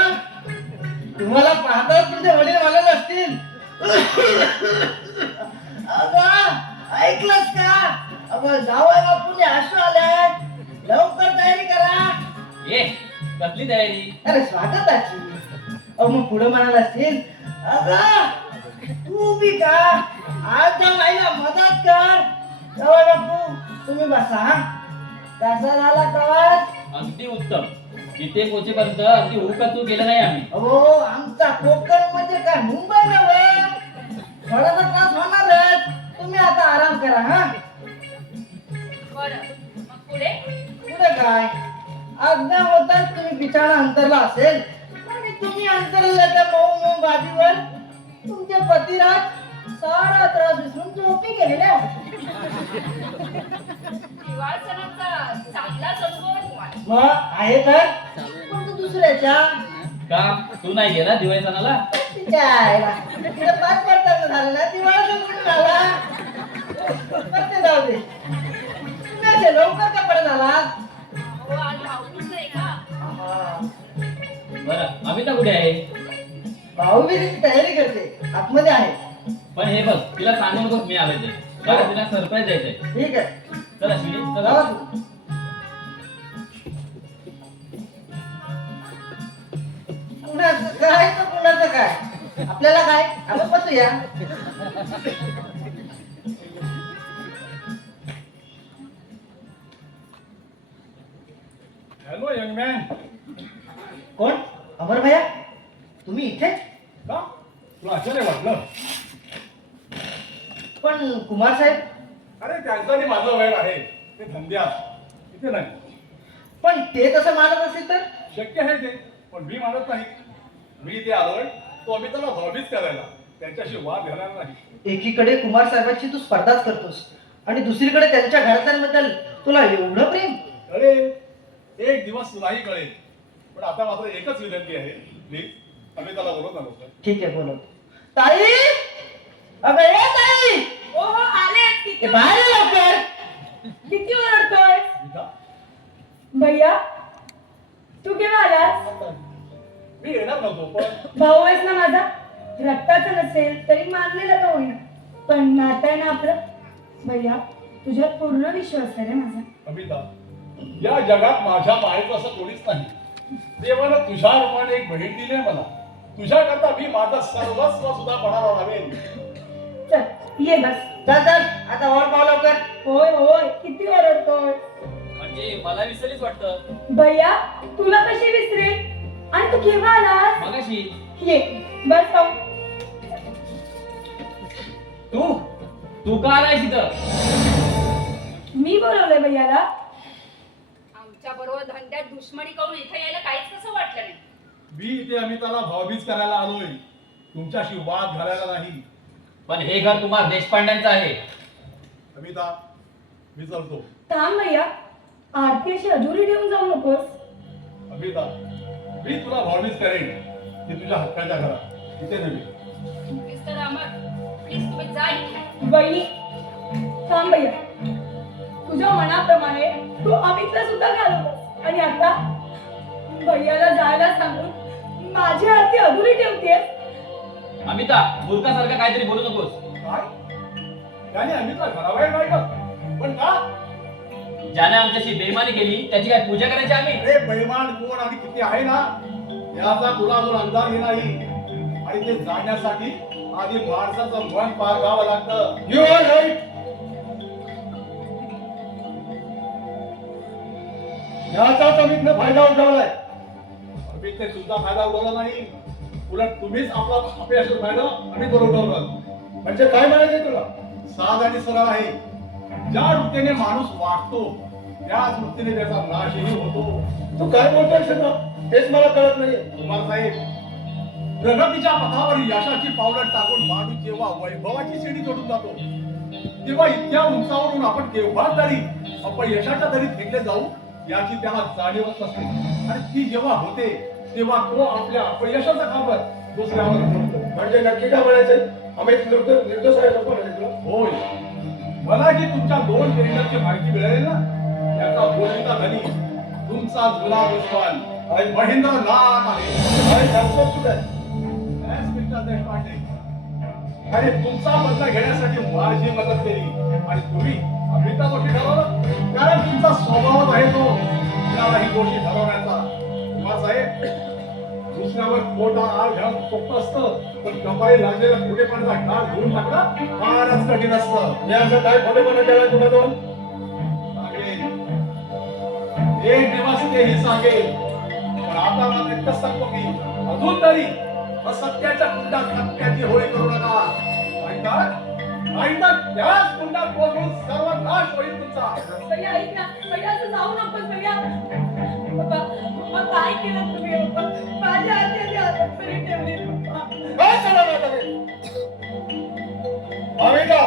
तुम्हाला पाहताच तुमचे वडील मला नसतील. अगं ऐकलंस का? अगं जावई बापूने आशू आल्यात. लवकर तयारी करा. ये कसली तयारी? अरे स्वागताची. मग पुढे म्हणाला असेल अगं तू बी का आज जाऊन आईला मदत कर. जावई बापू तुम्ही बसा. हा कसा झाला प्रवास? अगदी उत्तम. इथे पोहोचेपर्यंत अगदी हुकतू केलं नाही आम्ही. हो आमचा कोकण म्हणजे काय मुंबई नव्हे. थोडासा त्रास होणारच. तुम्ही आता आराम करा. हा बरं, मग पुढे? पुढे काय आज्ञा होताच तुम्ही बिछाणा अंतरला असेल आणि तुम्ही अंतरला त्या मऊ मऊ गादीवर तुमचे पतिराज सारा त्रास विसरून झोपी गेलेले आहेत. दिवाळ सणाचा चांगलाच अनुभव आहे तुम्हाला. मग आहे तर पण तो दुसऱ्याच्या का तू नाही गेला दिवाळी सणाला? तिच्या आईला तिथे 5 वर्षाचं झालं ना दिवाळा संपून झाला. पण ते जाऊ दे. तुम्ही असे लवकर कपडे झाला. हो, आज भाऊबीज नाही का? बरं अमिता कुठे आहे? भाऊबीजेची तयारी करते आतमध्ये आहे. पण हे बघ तिला सांगू नकोस मी आले ते. कारण तिला सरप्राईज द्यायचंय. ठीक आहे चल अश्विनी चल. जावा तू. कुणाचं काय तर कुणाचं काय आपल्याला काय आपण बसूया. Hello young man. कोण अमर भैया तुम्ही इथे? का तुला आश्चर्य वाटलं? पण कुमार साहेब अरे त्यांचं आणि माझं वैर आहे ते धंद्यात, इथे नाही. पण ते तसं मानत असेल तर शक्य आहे ते, पण मी मानत नाही. मी इथे आलोय तो अमिताला भावबीज करायला, त्यांच्याशी वाद घालायला नाही. एकीकडे कुमार साहेबांची तू स्पर्धाच करतोस आणि दुसरीकडे त्यांच्या घरच्यांबद्दल तुला एवढं प्रेम. अरे एक दिवस तुलाही कळेल. पण आता मात्र एकच विनंती आहे, प्लीज अमिताला बोलवत नकोस. ठीक आहे बोलो. ताई अगं ए ताई ओ हो आले. ए, बाहेर ये लवकर. किती ओरडतोय अमिता, भैया? तू केव्हा आलास? मी येणार नव्हतो पण भाऊ आहेस ना माझा. रक्ताचं नसेल तरी मानलेलं का होईना, पण नातं आहे ना आपलं. भैया तुझ्यात पूर्ण विश्वास आहे रे माझा. अमिता, या जगात माझ्या मायेचं असं कोणीच नाही. देवानं तुझ्या रूपाने एक बहीण दिली आहे मला. तुझ्याकरता मी माझं सर्वस्व सुद्धा पणाला लावेन. चल ये बस. चल चल आता वर पाव लवकर. होय होय किती ओरडतोय. म्हणजे मला विसरलीच वाटतं. भैया तुला कशी विसरेल? आणि तू केव्हा आलास? मगाशी. ये बस जाऊ. तू तू का आलायस इथं? मी बोलवलंय भैयाला. आमच्या बरोबर धंद्यात दुश्मनी करून इथे यायला काहीच कसं वाटलं नाही. मी इथे अमिताला भावबीज करायला आलोय, तुमच्याशी वाद घालायला नाही. पण हे घर कुमार देशपांड्यांचं आहे. अमिता, मी चालतो. थांब भैया, आरती अशी अधुरी ठेवून जाऊ नकोस. अमिता, मी तुला भावबीज करेन, ती तुझ्या हक्काच्या घरात, तिथे नव्हे. मिस्टर अमर, प्लीज तुम्ही जा इथे. वहिनी थांब भैया. तुझ्या मनाप्रमाणे तू अमितला सुद्धा घालवतोस आणि आता भैयाला जायला सांगून माझी आरती अधुरी ठेवतेस. अमिता मूर्खासारखं काहीतरी बोलू नकोस. काय? त्याने अमितला घराबाहेर नाही का? पण का? ज्याने आमच्याशी बेईमानी केली त्याची काय पूजा करायची आम्ही? अरे बेईमान कोण आणि किती आहे ना, याचा तुला अजून अंदाज नाही. आणि ते जाण्यासाठी आधी माणसाचं मन पारगावं लागतं. You are right. याचाच अमितनं फायदा उठवलाय. अमित ते तुझा फायदा उडवला नाही, उलट तुम्हीच आपला अपयशाचा फायदा अमित उडवला. म्हणजे काय म्हणायचंय तुला? साध आणि सरळ आहे. ज्या वृत्तीने माणूस वागतो त्याच वृत्तीने त्याचा नाशही होतो. तू काय बोलतोय सगळं तेच मला कळत नाहीये. कुमार साहेब, प्रगतीच्या पथावर यशाची पावलं टाकून माणूस जेव्हा वैभवाची शिडी चढून जातो तेव्हा इतक्या उंचावरून आपण केव्हा तरी अपयशाच्या तरी फेकले जाऊ याची त्याला जाणीवच नसते. आणि ती जेव्हा होते तेव्हा तो आपल्या अपयशाचा खापर दुसऱ्यावर फोडतो. म्हणजे नक्की काय म्हणायचंय? आम्ही निर्दोष आहे लोक होय मला जी तुमच्या 2 टेंडरची माहिती मिळाली ना त्याचा बोलता धनी तुमचा जुना दुश्मन महेंद्र नाथ आहे. बॅस मिस्टर देशपांडे आणि तुमचा बदला घेण्यासाठी माझी मदत केली आणि तुम्ही अमिता दोषी ठरवलं कारण तुमचा स्वभावच आहे तो कुणालाही दोषी ठरवण्याचा. तुम्हा साहेब दुसऱ्यावर खोटा आळ घालून सोपं असतं पण कपाळी लागलेल्या खोटेपणाचा डाग धुवून टाकणं फारच कठीण असतं. मी असं काय खोटेपणा केला तुम्हाला सांगेन. एक दिवस तेही सांगेल पण आता मात्र इतकंच सांगतो की अजून तरी असत्याच्या कुंडात सत्याची होळी करू नका. नाहीतर त्याच कुंडात पोहोचून सर्व नाश होईल तुमचा. भैया ऐक ना भैया असं जाऊ नकोस भैया पप्पा पप्पा काय केलं तुम्ही पप्पा माझ्या हाती हातात तरी ठेवली पप्पा काय चाललं नाटक आहे? अमिता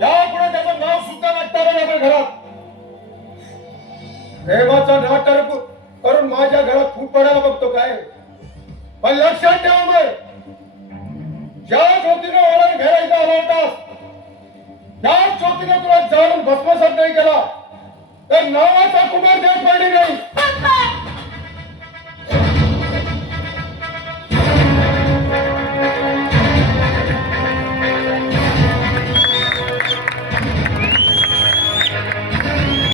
यापुढे त्याचं नाव सुद्धा लागणार नाही आपल्या घरात. प्रेमाचा नाटक करून माझ्या घरात फूट पडायला बघतो काय पण लक्षात ठेवा मग ज्या ज्योतीने ओळख घ्यायला इथं आला होतास त्याच ज्योतीने तुला जाणून भस्मसात नाही केला तर नावाचा कुमार देशपांडे नाही.